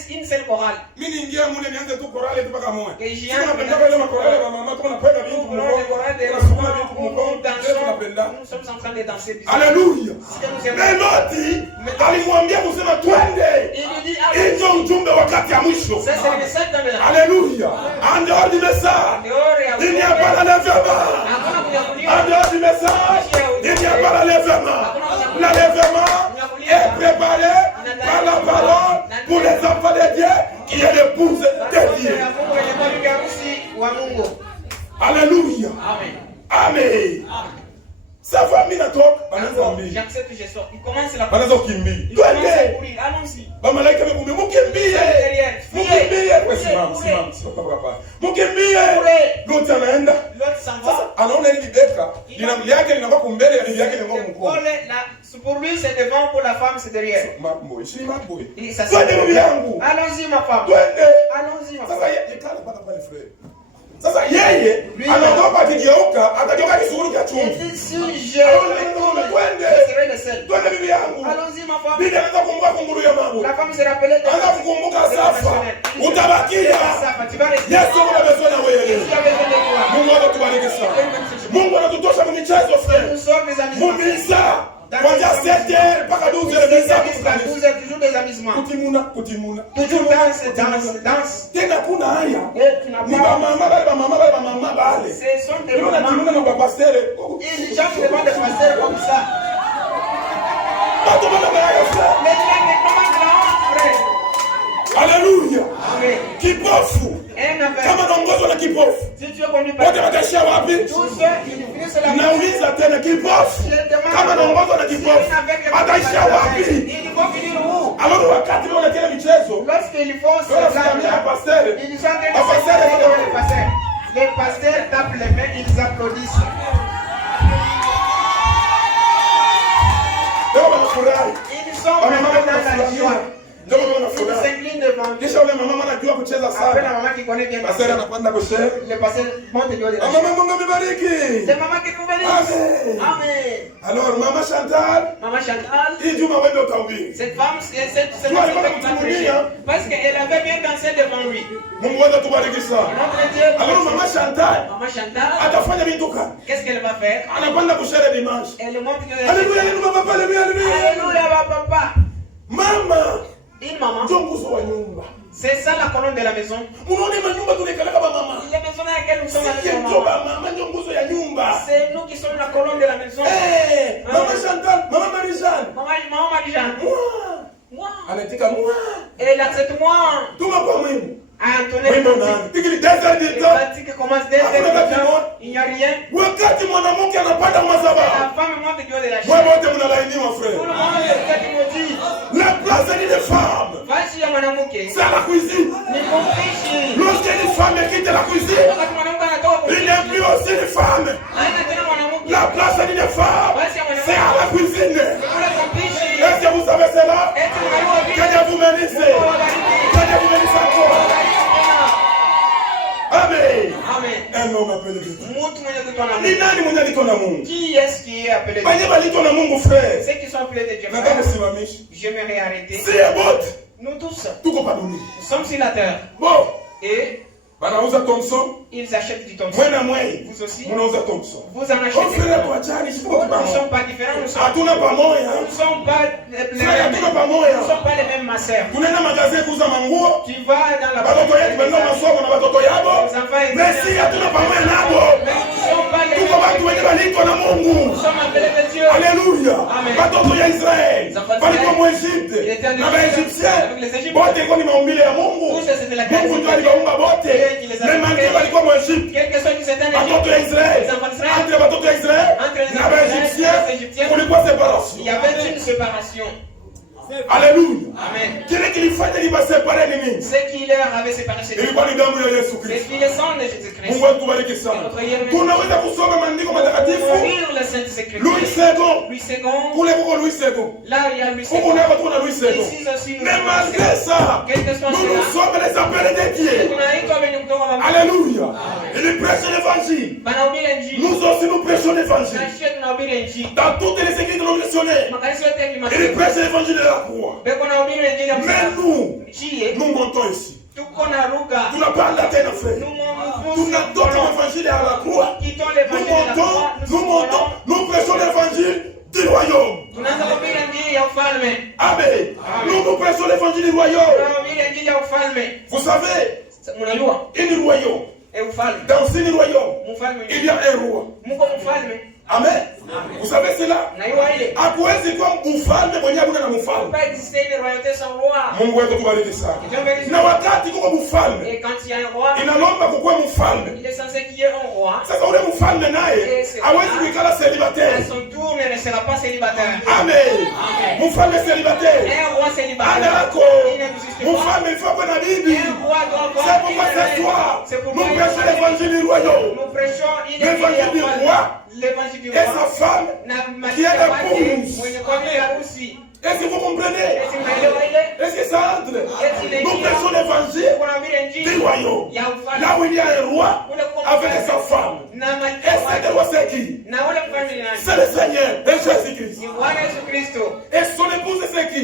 Une seule chorale. Mimi niingia mule nianze tu korale tu paka moya. Sina napenda ile makorale ya mama tu napenda vitu mkongo. Tunasukuma vitu mkongo. Tunapenda. Nous sommes en train de danser. Alléluia. Meloti alimwambia kusema twende. Ndio ujumbe wakati ya mwisho. Alléluia. En dehors du message, il n'y a pas d'enlèvement. En dehors du message, il n'y a pas d'enlèvement. L'enlèvement est préparé pour les enfants de Dieu qui est l'épouse de Dieu. Alléluia. Amen. Sa famille n'a trop. J'accepte, je sors. Il commence la courir. Il commence à courir. Allons-y. L'autre s'en va. Pour lui, c'est devant, pour la femme, c'est derrière. Allons-y, ma femme. Allons-y, ma femme. Sasa yeye anaogopa akigeuka atageuka kisuguru cha chumvi. Twende bibi yangu. Bibi anaanza kukumbuka kunguru ya mambo. Anaanza kukumbuka Safa. Utabakia. Yesu amebezwa na wewe. Mungu anatubariki sana. Mungu anatutosha kwa michezo frère. Mumisa. Kuanzia 7h mpaka 12h toujours des amusements. Kutimuna. Toujours danse. Tena kuna haya. Ni mama bale. Ce sont des mamans. Timuna na pasteur. Ils chantent devant des pasteurs comme ça. Pas tout le monde haya frère. Mais comment grand frère. Alléluia. Amen. Kipofu. Kama naongozwa na kipofu. Wote watashia wapi? Nauliza tena kipofu. Kama naongozwa na kipofu. Ataishia wapi? Alors wakati wao wanacheza michezo. Les pasteurs tapent les mains, ils applaudissent. Ils sont vraiment dans la joie. Il s'incline devant Dieu. Kisha ule mama anajua kucheza sana. Après la maman qui connaît bien. Pasteur anapanda kusema. Le pasteur monte Dieu de la. Mama Mungu amebariki. C'est maman qui nous bénisse. Amen. Alors maman Chantal. Maman Chantal. Il dit maman ndio tahubiri. Cette femme c'est parce qu'elle avait bien dansé devant lui. Mungu wewe tubariki sana. Alors maman Chantal. Maman Chantal. Atafanya binduka. Qu'est-ce qu'elle va faire? Anapanda kushere dimanche. Elle monte que Alléluia, alléluia papa, alléluia. Alléluia papa. Mama. Une maman. C'est ça la colonne de la maison. Les maisons dans lesquelles nous sommes c'est nous qui sommes la colonne de la maison. Maman Chantal, maman Marie-Jeanne. Maman Marie-Jeanne. Moi. Elle accepte moi. Tout ma famille. Antoinette, commence dès il n'y a rien. La femme monte Dieu de la chair. Tout le monde dit. La place des femmes. C'est à la cuisine. Lorsqu'une femme quitte la cuisine, il n'est plus aussi une femme. La place des femmes, c'est à la cuisine. Est-ce que vous savez cela? Que Dieu vous bénisse. Que Dieu vous bénisse encore. Amen. Un homme appelé Dieu. Qui est-ce qui est appelé Dieu? Ceux qui sont appelés de Dieu. Je me réarrêter. Nous tous. Nous sommes sur la terre. Et ils achètent du Thompson. Vous aussi. Vous en achetez. Nous ne sommes pas différents. Nous ne sommes pas les mêmes masseurs. Tu vas dans la mais si nous ne sommes pas les mêmes. Nous sommes appelés de Dieu. Alléluia. Amen. Israël. Mais malgré walikuwa mu Egypte. Watoto ya Israeli. Entre watoto ya Israeli na Waegyptiens kulikuwa séparation. Il y avait une séparation. Alléluia. Amen. Kile kilifanya libasepare ni nini? Ce qui leur avait séparé c'est ilikuwa ni damu ya Yesu Kristo. C'est le sang de Jésus-Christ. Mungu atubariki sana. Tunaweza kusoma maandiko matakatifu. Lire les saintes écritures. Louis II. Kule kuko Louis II. Là il y a Louis II. Kuko na watu na Louis II. Mais malgré ça, nous sommes les appelés de Dieu. Alléluia. Il prêche l'évangile. Nous aussi nous prêchons l'évangile. Dans toutes les églises non missionnaires. Il prêche l'évangile de la croix. Mais nous montons ici. Tu n'as pas la terre frère. Tu n'as d'autres l'évangile à la croix. Nous montons, nous prêchons l'évangile du royaume. Amen. Nous prêchons l'évangile du royaume. Vous savez, une royaume. Dans une royaume, il y a un roi. Amen. Vous savez cela? Hakuwezi kuwa mfalme mwenye hakuna na mfalme. Mungu wetu tubariki sana. Na wakati kuko mfalme, inalomba kukuwe mfalme. Sasa ule mfalme naye hawezi kuikala celibataire. Amen. Mfalme celibataire. Anako. Mfalme il faut qu'on a Bible. C'est pourquoi ce soir, nous prêchons l'évangile royal. L'évangile du roi. Et sa femme qui est l'épouse. Est-ce que vous comprenez? Est-ce que ça entre? Nous prêchons l'évangile du royaume. Là où il y a un roi avec sa femme. Et cet roi c'est qui? C'est le Seigneur et Jésus-Christ. Et son épouse c'est qui?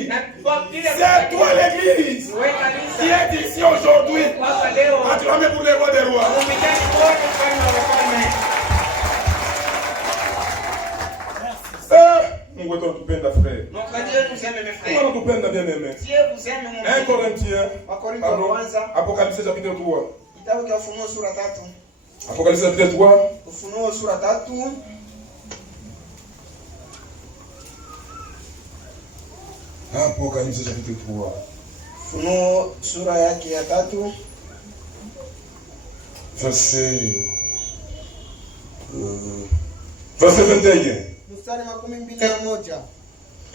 C'est toi l'église qui est ici aujourd'hui. Acclamez pour le roi des rois. Mungu anatupenda frère. Notre Dieu nous aime mes frères. Mungu anatupenda bien aimé. Dieu vous aime mon frère. 1 Corinthiens. Apocalypse chapitre 3. Kitabu cha Ufunuo sura 3. Apocalypse chapitre 3. Ufunuo sura 3. Apocalypse chapitre 3. Ufunuo sura yake ya 3. Verset 21.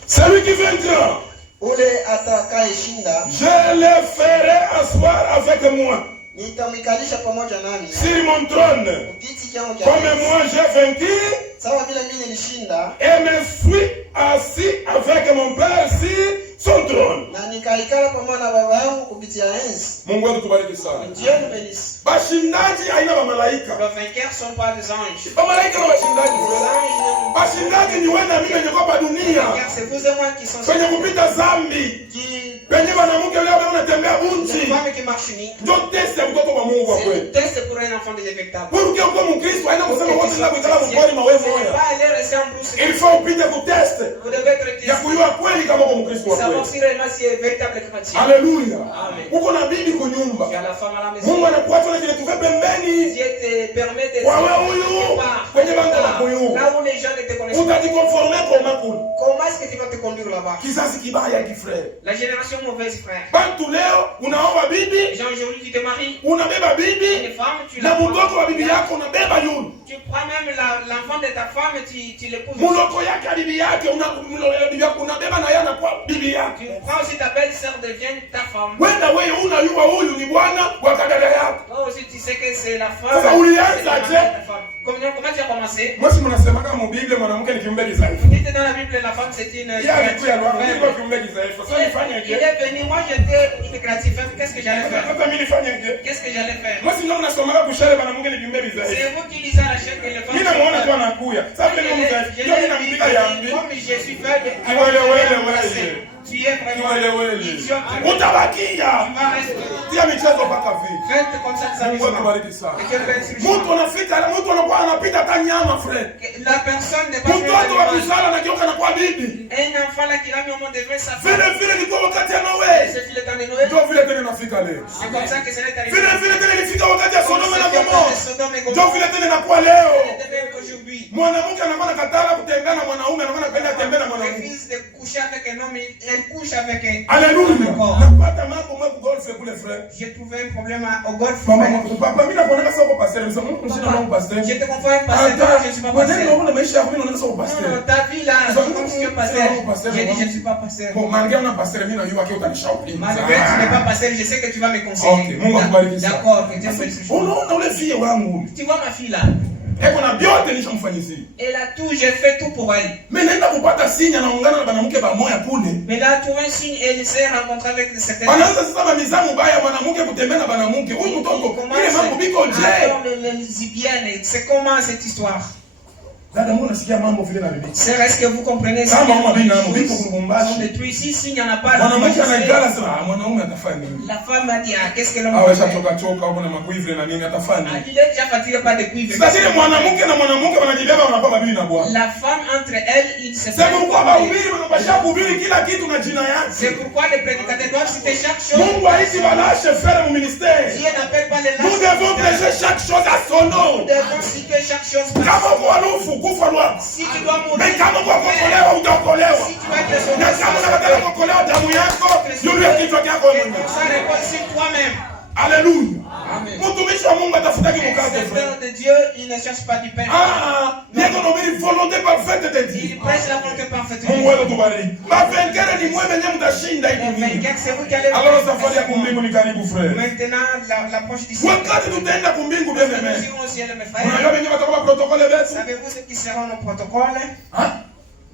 Celui qui vaincra, je le ferai asseoir avec moi sur mon trône, comme moi j'ai vaincu et me suis assis avec mon Père sur son trône. Mungu wetu tubariki sana. Bashindaji haina ba malaika. Les vainqueurs sont pas des anges. Ba malaika na bashindaji. Bashindaji ni wewe na mimi ndio kwa dunia. C'est vous et moi qui sont kwenye kupita zambi. Penye banamuke leo wanatembea bunchi. Ndio test ya mtoto wa Mungu kwa kweli. Test pour un enfant de véritable. Pour que kwa Mkristo haina kusema wote na kuikala mponi mawe moja. Il faut upite ku test. Ya kujua kweli kama kwa Mkristo wa kweli. Haleluya. Uko na bibi kwa nyumba. Mungu anakuacha na kile tuve pembeni. Kwa wewe huyu kwenye bango la kuyu. Utajikonforme kwa makulu. Comment est-ce que tu vas te conduire là-bas? Kizazi kibaya ki frère. La génération mauvaise frère. Bantu leo unaoa bibi. Les gens aujourd'hui tu te maries. Unabeba bibi. Une femme tu na mtoto wa bibi yako unabeba yule. Tu prends même l'enfant de ta femme et tu l'épouses. Muloko yake bibi yake bibi yako unabeba na yana kwa bibi yake. Tu prends aussi ta belle-sœur devient ta femme. Wenda wewe unayua huyu ni bwana wa kadada yako. Toi aussi tu sais que c'est la femme. Sasa ulianza je? Comment tu as commencé? Moi si mnasema kama Biblia mwanamke ni kiumbe kizaifu. Dites dans la Bible la femme c'est une Il est venu, moi j'étais une créative. Qu'est-ce que j'allais faire? Qu'est-ce que j'allais faire? C'est vous qui lisez la chaîne que les femmes. Comme je suis faible, tu es vraiment idiot. Faites comme ça que ça la personne n'est pas un enfant là qui a mis au monde devait s'affaire. C'est comme ça que ça est arrivé. Aujourd'hui. Refuse de coucher avec un homme, elle couche avec un. Alléluia. J'ai trouvé un problème au golf. Je te confonds un pasteur, je ne suis pas pasteur. Non, ta vie là, je suis pasteur. J'ai dit je ne suis pas pasteur. Malgré tu n'es pas pasteur, je sais que tu vas me conseiller. D'accord, que Dieu me dise. Tu vois ma fille là. Elle a tout, j'ai fait tout pour elle. Mais là, trouvé un signe, elle s'est rencontrée avec certaines personnes. C'est comment cette histoire? C'est est-ce que vous comprenez ça? Ici, s'il n'y en a pas, la femme a dit, qu'est-ce que l'homme a fait? Il est déjà fatigué par des cuivres. La femme, entre elles, il se fait. C'est pourquoi les prédicateurs doivent citer Mungu haiti balâche faire mon ministère. Nous devons prêcher chaque chose à son nom. Nous devons citer chaque chose. Kama mwalufu kufa si tu dois mourir, mais kama mwakokolewa utaokolewa. si tu vas être sauvé, na kama unataka kuokolewa damu yako yule kichwa chako mwenyewe. Ça repose sur toi-même. Alléluia. Mtumishi wa Mungu atafutaki mkate. Le serviteur de Dieu, il ne cherche pas du pain. Yeko nobili volonté parfaite de Dieu. Il prêche la volonté parfaite de Dieu. Mungu wewe tubariki. Mavainqueur ni mwewe mwenye mtashinda hii dunia. C'est vous qui allez. Alors safari ya kumbingu ni karibu frère. Maintenant l'approche du ciel. Wakati tutaenda kumbingu bien aimé. Nous irons au ciel mes frères. Unajua wenyewe watakuwa protokole wetu? Savez-vous ce qui sera nos protocoles?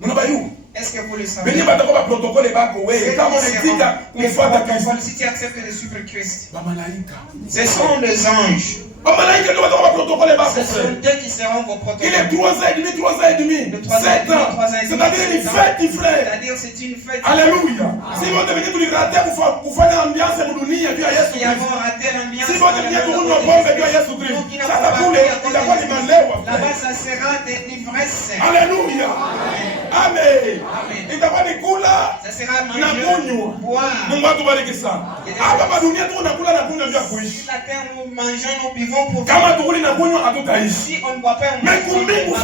Munabayu. Est-ce que vous le savez? Wenyewe watakuwa protokole bako wewe kama unatika kufuata Kristo. Si tu acceptes de suivre Christ. Ba malaika. Ce sont des anges. Ba malaika ndio watakuwa protokole bako. Ce sont eux qui seront vos protocoles. Il est 3 ans et demi, 3 ans et demi. 7 ans. C'est-à-dire une fête, frère. C'est-à-dire c'est une fête. Alléluia. Si vous devez vous rater kufanya ambiance mudunia juu ya Yesu Kristo. Si vous devez kunywa pombe juu ya Yesu Kristo. Sasa kule itakuwa ni malewa. Là-bas ça sera des l'ivresse. Alléluia. Amen. Itakuwa ni kula na kunywa. Mungu atubariki sana. Hapa dunia tu unakula na kunywa ndio kuishi. La terre nous mangeons, nous buvons pour kama tukuli na kunywa hatutaishi. Si on ne boit pas, mais kumbingu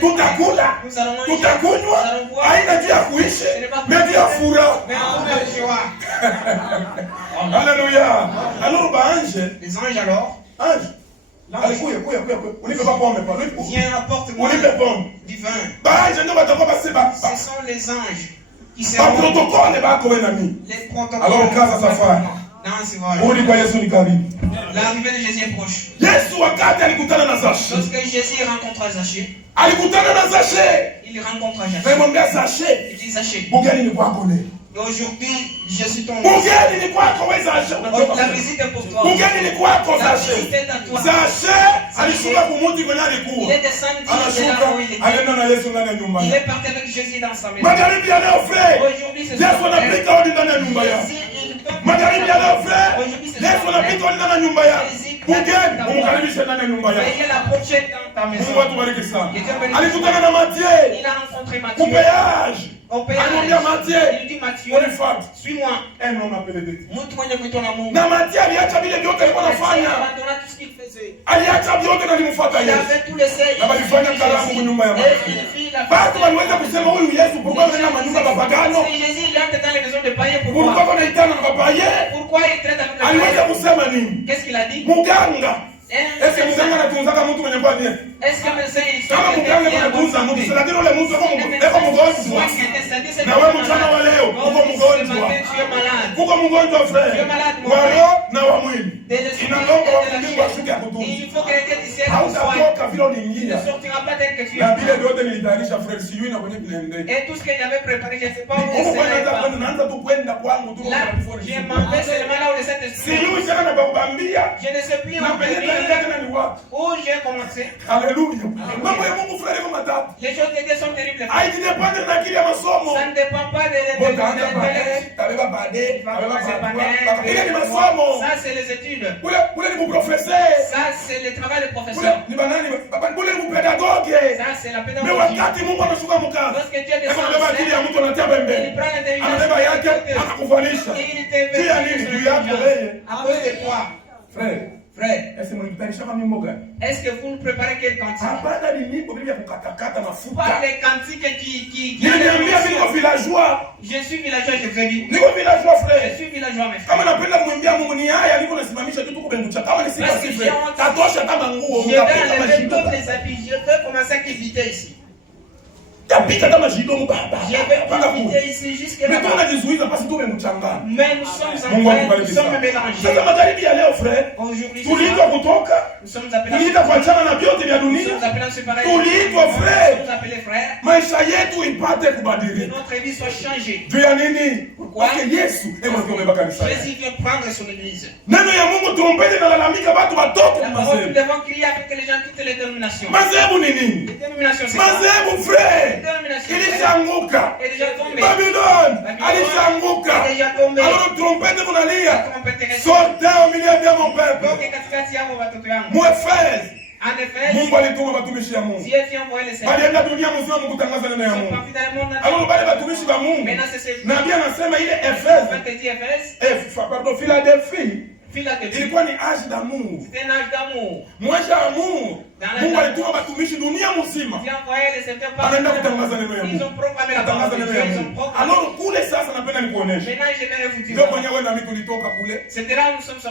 tutakula, tutakunywa, haina njia ya kuishi, mais njia ya furaha. Alléluia. Alors les anges alors. Ange. Alikuya. Unipe pas pomme pas. Viens apporte-moi du vin. Ce sont les anges qui seront les protocoles. Alors kaza safari. L'arrivée de Jésus est proche. Lorsque Jésus rencontre Zachée, il rencontre Zachée. Il dit Zachée. Aujourd'hui, je suis ton la visite est pour toi. La visite est à toi. Il est descendu de là où il était. Il est parti avec Jésus dans sa maison. Aujourd'hui, c'est son frère. Magharibi ya leo frère, Yesu anapita ndani ya nyumba yako. Mgeni umkaribishe ndani ya nyumba yako. Mungu atubariki sana. Alikutana na Mathieu. Il a rencontré Matthieu. Kupéage. Alimwambia Mathieu. Il dit Matthieu, suis-moi. Un homme appelé de Dieu. Mtu mwenye kuitwa na Mungu. Na Mathieu aliacha vile vyote alikuwa anafanya. Aliacha vyote na alimfuata Yesu. Na walifanya karamu kwa nyumba ya Mathieu. Basi waliweza kusema huyu Yesu pourquoi anaenda manyumba ya mapagano? Pourquoi anaitana na mapaye? Aliweza kusema nini? Muganga. Est-ce que muganga anatunzaka mtu mwenye kwa nini? Kama muganga anatunza mtu, c'est-à-dire ule mtu eko mgonjwa. Na wewe mchana wa leo uko mgonjwa. Uko mgonjwa frère. Wa roho na wa mwili. Inaomba Mungu ashuke akutunze. Hautatoka vile uliingia. Na vile vyote nilitayarisha frère, sijui na kwenye tunaende. Et tout ce que j'avais préparé, je ne sais pas où c'est. Naanza tu kwenda kwangu tu. Je m'en vais seulement là où le Saint-Esprit. Sijui sana na bakubambia. Je ne sais plus où j'ai commencé. Alléluia. Mambo ya Mungu frère kama matatu. Les choses de Dieu sont terribles. Haiti dépendre na akili ya masomo. Ça ne dépend pas de l'intellect. Ile ni masomo. Ça c'est les études. Ule ni professeur. Ça c'est le travail de professeur. Ni banani? Ule ni pédagogue. Ça c'est la pédagogie. Mais wakati Mungu anashuka mkazi. Lorsque Dieu descend. Anabeba akili ya mtu anatia pembeni. Anabeba yake anakuvalisha. Juu ya nini? Juu yako wewe. À cause de toi. Frère, est-ce que vous nous préparez quel cantique? Pas les cantiques qui... Je suis villageois, je veux dire. Je suis villageois, mes frères. Je vais enlever tous les habits. Je veux commencer à quitter ici. Je vais profiter ici jusqu'à là. Mais nous sommes en train, nous sommes mélangés. Aujourd'hui, nous sommes appelés à séparer. Nous sommes appelés frères. Que notre vie soit changée. Pourquoi? Jésus vient prendre son église. La parole, nous devons crier afin que les gens quittent les dénominations. Les dénominations, c'est quoi? Ilishanguka. Babylone alishanguka. Alors trompette kunalia. Sortez au milieu de mon peuple. Mwefez En effet, Mungu alituma watumishi wa Mungu. Dieu vient envoyer les serviteurs. Balienda dunia mzima Mungu tangaza neno ya Mungu. Alors bale watumishi wa Mungu. Nabii anasema ile Philadelphie ilikuwa ni âge d'amour. C'était un âge d'amour. Mwezi wa Mungu. Mungu alituma watumishi dunia mzima. Anaenda kutangaza neno ya Mungu. Kutangaza neno ya Mungu. Alors kule sasa napenda nikuoneshe. Ndio kwenye wewe na mimi tulitoka kule.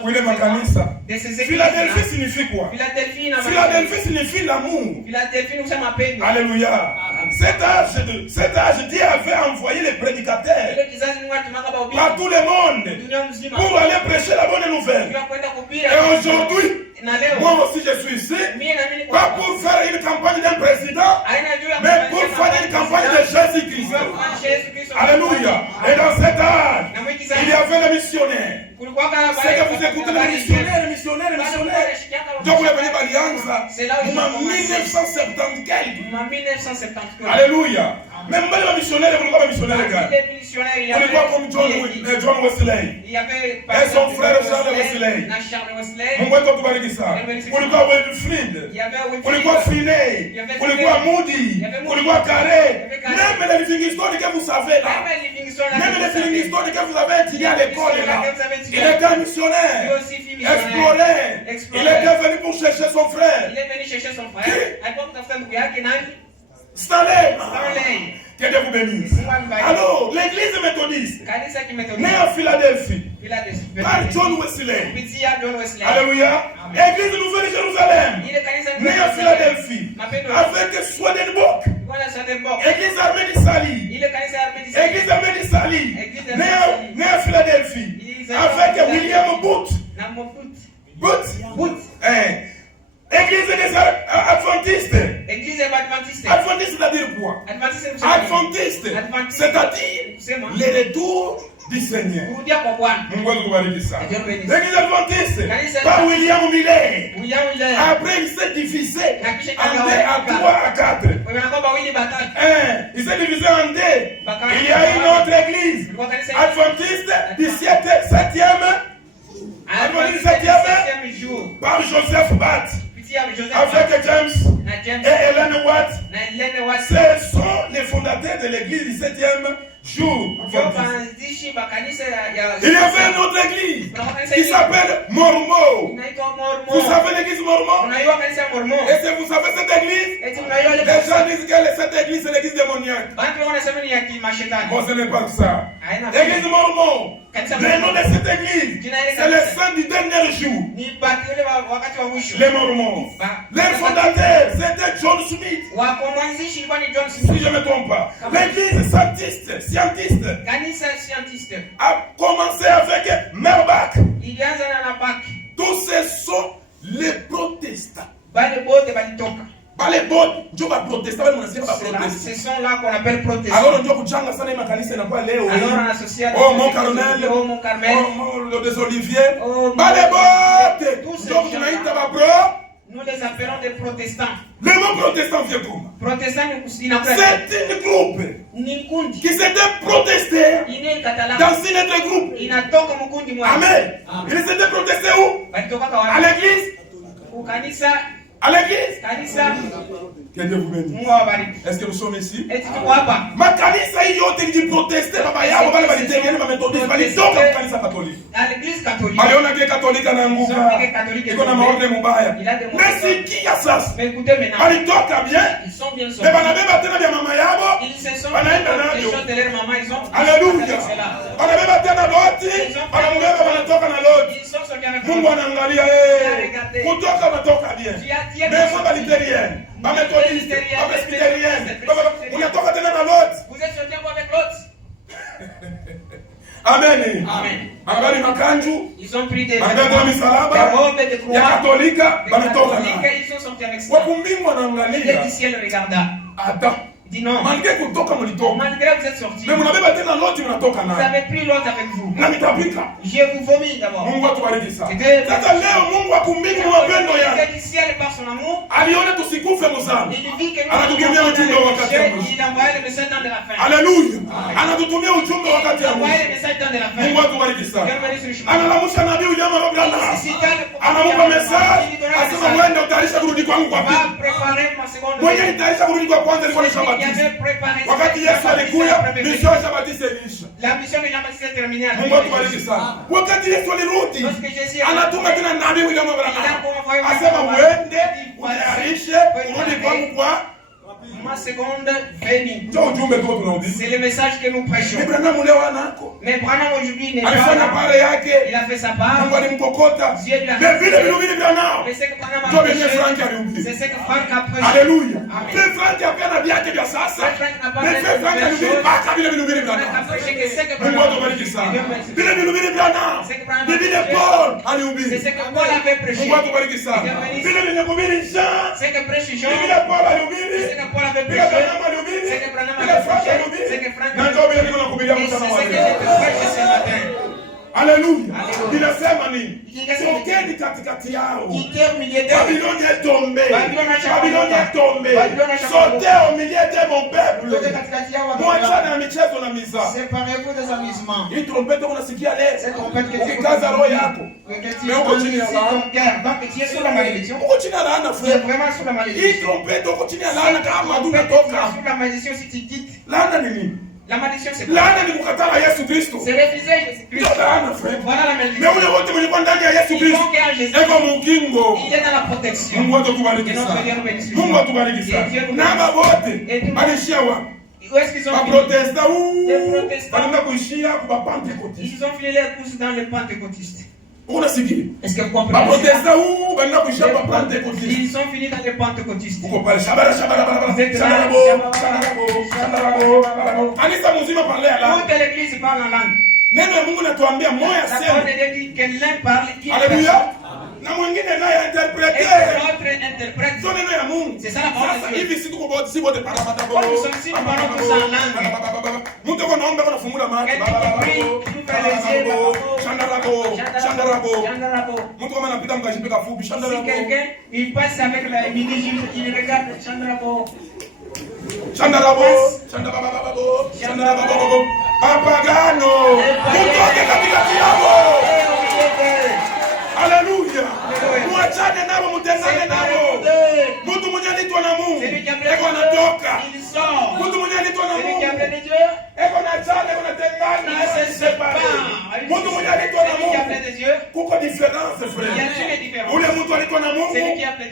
Kule makanisa. Philadelphie signifie quoi? Philadelphie signifie l'amour. Philadelphie nous sommes appelés. Alléluia. Cet âge, Dieu avait envoyé les prédicateurs par tout le monde pour aller prêcher la bonne nouvelle. Et aujourd'hui, moi aussi je suis ici, pas pour faire une campagne d'un président, mais pour faire une campagne de Jésus-Christ. Alléluia. Et dans cet âge, il y avait les missionnaires. C'est que vous écoutez les missionnaires. Donc vous l'avez Alianza, en 1970 quelque. Alléluia. Même les missionnaires, vous les missionnaires. On les voit comme John Wesley. Et son frère Charles Wesley. On voit tout le ça. On les voit Wilfrid. On les voit Finney. On les voit Moody. On les voit Carré. Même les Livingstone que vous savez là. Même les Livingstone que vous avez étudié à l'école là. Il était un missionnaire. Explorer. Il était venu pour chercher son frère. Il est venu chercher son frère. Stanley. Que Dieu vous bénisse. Alors, l'église méthodiste, née à Philadelphie, par John Wesley. Alléluia. Église Nouvelle Jérusalem, née à Philadelphie, avec Swedenborg. Église Armée d'Israël. Église Armée d'Israël, née à Philadelphie, avec William Booth. Booth. Église des Adventistes. Église adventiste. Adventiste, c'est-à-dire quoi? Adventiste, c'est-à-dire le retour du Seigneur. L'église adventiste, par William Miller. Après, il s'est divisé en 2, à 3, à 4. Il s'est divisé en 2. Il y a une autre église. Adventiste du 7e. Adventiste 7e jour. Par Joseph Batt. Avec James et Helen Watt, ce sont les fondateurs de l'église du 7e jour. Il y avait une autre église qui s'appelle Mormon. Vous savez l'église Mormon? Et si vous savez cette église, les gens disent que cette église c'est l'église démoniaque. Bon, ce n'est pas ça. L'église Mormon, le nom de cette église, c'est le saint du dernier jour. Les Mormons. Les fondateurs, c'était John Smith. Si je ne me trompe pas. L'église scientiste a commencé avec Merbach. Tous ce sont les protestants. Ce sont là qu'on appelle protestants. Alors on associe oh mon Carmel, oh mon Carmel, oh des Oliviers, nous les appelons des protestants. Le mot protestant vient comment? Protestant, c'est un groupe qui s'était protesté dans un autre groupe. Amen. Ils s'étaient protestés où? À l'église. À l'église. Que Dieu vous bénisse. Est-ce que nous sommes ici? Ma kanisa yote qui protestait baba yao bale balitengeneza ba methodiste balitoka kanisa katoliki. À l'église catholique. Baliona ke katolika na nguka. Iko na maordre mubaya. Mais sikia sasa. Mais écoutez maintenant. Balitoka bien. Ils sont bien sauvés. Mais banabeba tena bya mama yao. Ils se sont les choses de leur maman, ils ont. Alléluia. Banabeba tena loti. Banabeba banatoka na loti. Ils sont sortis avec Mungu anaangalia kutoka natoka bien. Mais moi balitérienne. Ba methodiste, ba presbytérienne. Unatoka tena na loti. Vous êtes sortis avec l'autre. Amen. Amen. Anabali makanju. Ils ont pris des robes de croix. Ya katolika banatoka na. Ils sont sortis avec ça. Wakumbingu wanaangalia. Le ciel regarda. Attends. Dis non. Malgré kutoka mulitoka. Malgré vous êtes sortis. Mais mnabeba tena loti mnatoka Vous na. avez pris l'autre avec vous. Na nitapika. Je vous vomis d'abord. Mungu atubariki sana. Sasa leo Mungu akumbingu mapendo yake. Le ciel par son amour. Aliona tusikufe mzambi. Il dit que Anatutumia ujumbe wakati wa mwisho. Il envoie le message dans la fin. Haleluya. Anatutumia ujumbe wakati wa Il envoie mwisho. le message dans la fin. Mungu atubariki sana. Analamusha nabii William Branham. Anamupa message, asema mwende utarisha kurudi kwangu kwa pili. Mwenye itarisha kurudi kwa kwanza alikuwa nishabatiza. Wakati Yesu alikuja, mission shabatisa ilisha. Mungu atubariki sana. Wakati Yesu alirudi, anatuma tena nabii William Branham. Asema mwende utarishe kurudi kwangu kwa ma seconde venue. C'est le message que nous prêchons. Mais Branham aujourd'hui n'est pas là. Il a fait sa part. Dieu lui a fait. C'est ce que Branham a prêché. C'est ce que Franck a prêché. Alléluia. Amen. Franck a fait la vie avec bien ça. Mais Franck a prêché. C'est ce que Paul avait prêché. C'est que prêche Jean. C'est que Paul avait prêché. C'est que Branham avait prêché. C'est que Franck avait prêché. Et c'est ce que j'ai prêché ce matin. Alléluia. Inasema nini? Tokeni katikati yao. Babiloni est tombée. Babiloni est tombée. Sautez au milieu de mon peuple. Mwachane na michezo na mizaa. Séparez-vous des amusements. Hii trompette unasikia leo. Cette trompette que tu kaza roho yako. Mais uko chini ya laana. Donc tu es sous la malédiction. Uko chini ya laana frère. Vraiment sous la malédiction. Hii trompette uko chini ya laana kama tunatoka. Sous la malédiction si tu quittes. Laana ni nini? La malédiction c'est laana ni kukataa Yesu Kristo. C'est refuser Jésus-Christ. Voilà la malédiction. Mais ule wote mlikuwa ndani ya Yesu Kristo. Eko mukingo. Il est dans la protection. Mungu atubariki sana. Mungu atubariki sana. Na baba wote walishia wapi? Où est-ce qu'ils ont fini? Les protestants. Ils ont fini les courses dans les pentecôtistes. Unasikia? Est-ce que vous comprenez? Ils ont fini dans les pentecôtistes. Toute l'église parle en langue. La parole de Dieu dit que l'un parle, qui Alléluia. Na mwingine naye interprete. L'autre interprète. Neno ya Mungu. C'est ça la parole de Dieu. Hivi si tuko bodi si bote para matabo. Nous sommes ici, nous parlons tous en langue. Mtu ko naomba ko nafungula macho. Chandarabo. Mtu kama anapita mkashipika fupi chandarabo. Si quelqu'un il passe avec la mini il regarde chandarabo. Chandarabo. Papagano. Mtoke katikati yao. Alléluia. Muachane nabo mutengane nabo. Mtu mwenye anaitwa na Mungu. Eko anatoka. Mtu mwenye anaitwa na Mungu. Eko anachana, eko anatengana. Mtu mwenye anaitwa na Mungu. Kuko difference frère. Ule mtu anaitwa na Mungu.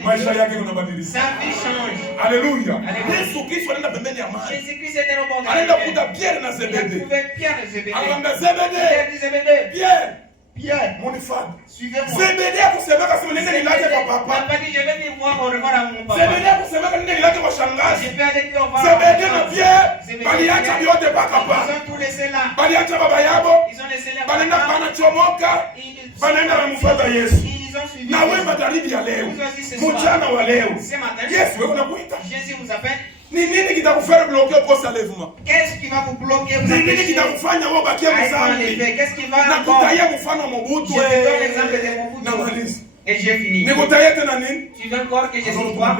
Maisha yake yanabadilika. Sa vie change. Alléluia. Yesu Kristo anaenda pembeni ya maji. Jésus-Christ était au bord de la mer. Anaenda kukuta Pierre na Zebede. Il a trouvé Pierre et Zébédée. Anaenda Zebede. Pierre, mon femme. Suivez-moi. Zebede akusemeka sema nende nilake kwa papa. Papa dit je vais dire voir au revoir à mon papa. Zebede akusemeka nende nilake kwa shangazi. Je vais aller dire au revoir. Zebede na Pierre baliacha vyote paka Ils papa. ont tout laissé là. Baliacha baba yabo. Ils ont laissé là. Banaenda banachomoka. Banaenda kumfuata Yesu. Ils ont suivi. Na wewe magharibi ya leo. Mchana wa leo. Ce matin. Yesu wewe unakuita. Jésus vous appelle. Ni nini kitakufanya bloquer kosa lèvement? Qu'est-ce qui va vous bloquer? Ni nini kitakufanya wewe bakie mzambi? Qu'est-ce qui va na kutaia mfano Mobutu? Je te donne l'exemple de Mobutu. Na maliza. Et j'ai fini. Nikutaia tena nini? Tu veux encore que je dise quoi?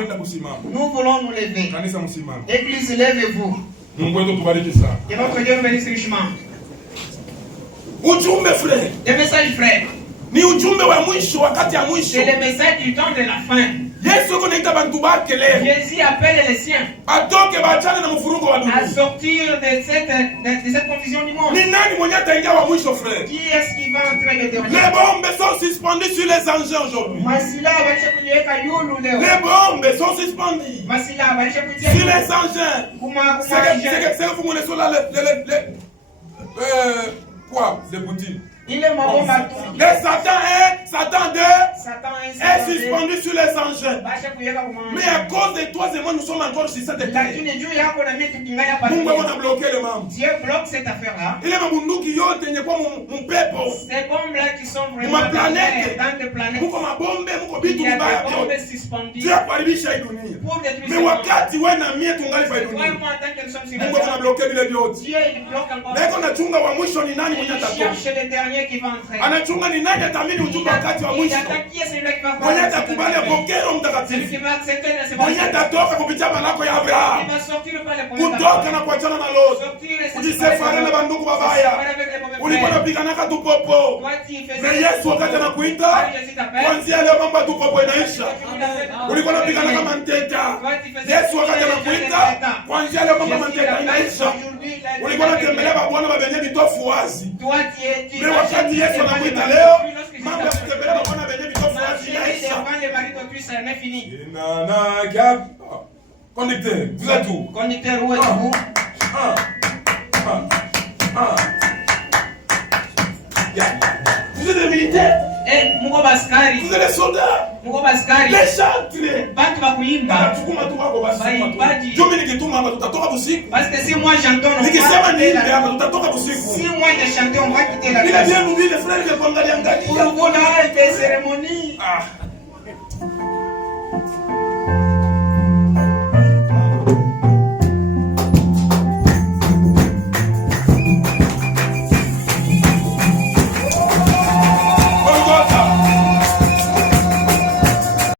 Nous voulons nous lever. Kanisa msimame. Église, levez-vous. Mungu wetu tubariki sana. Que notre Dieu nous bénisse richement. Ujumbe frère. Le message frère. Ni ujumbe wa mwisho wakati ya mwisho. C'est le message du temps de la fin. Yesu yuko naita bantu bake leo. Jésus appelle les siens. Atoke baachane na mfurugo wa dunia. À sortir de cette confusion du monde. Ni nani mwenye ataingia wa mwisho frère? Qui est-ce qui va entrer le dernier? Les bombes sont suspendues sur les engins aujourd'hui. Masila balisha kujiweka yulu leo. Les bombes sont suspendues. Masila balisha kujiweka sur les engins. C'est que vous me laissez là quoi de Poutine. Il est mort partout. Le Satan est suspendu sur les engins. Mais à cause de toi et moi, nous sommes encore sur cette terre. Mungu a bloqué le monde. Dieu bloque cette affaire-là. Il est mabunduki yote nye kwa mon pepo. Ces bombes-là qui sont vraiment dans des planètes. Muko mabombe, muko bitu Il y a mbaya des bombes yote. suspendues. Dieu kuharibisha hii dunia. Pour détruire Mais wakati wewe na mie tungali fa hii Toi et dunia. moi, en tant que nous sommes sur la Mungu terre, anabloke vile vyote. Dieu il bloque encore. Na iko nachunga wa mwisho ni nani mwenye Il atatoka? cherche le dernier qui va entrer. Anachunga ni nani atamini ujumbe wakati wa Il mwisho? attend qui est celui-là qui va Mwenye faire atakubali apokee Roho celui Mtakatifu. qui va accepter la Mwenye séparation. atatoka kupitia malako ya Abraham. Il va sortir par les premiers Kutoka na kuachana na Lot. sortir et se Kujisefare na bandugu babaya. Ulikuwa frères. napiganaka tu popo. Toi tu faisais Na Yesu wakati anakuita, kuanzia leo mambo tu kwa inaisha. Ulikuwa unapigana kama mteka. Yesu wakati anakuita, kuanzia leo mambo mteka inaisha. Ulikuwa unatembelea bwana babenye bitofu wazi. Na wakati Yesu anakuita leo, mambo ya kutembelea bwana babenye bitofu wazi inaisha. Conducteur, vous êtes où? Conducteur, où êtes-vous? Vous êtes des militaires? Vous êtes des soldats? Les chantres? Parce que si moi j'entends, si moi je chante, on va quitter la classe. Il a bien oublié les frères de Bangaliangani. Pour vous, là, des cérémonies.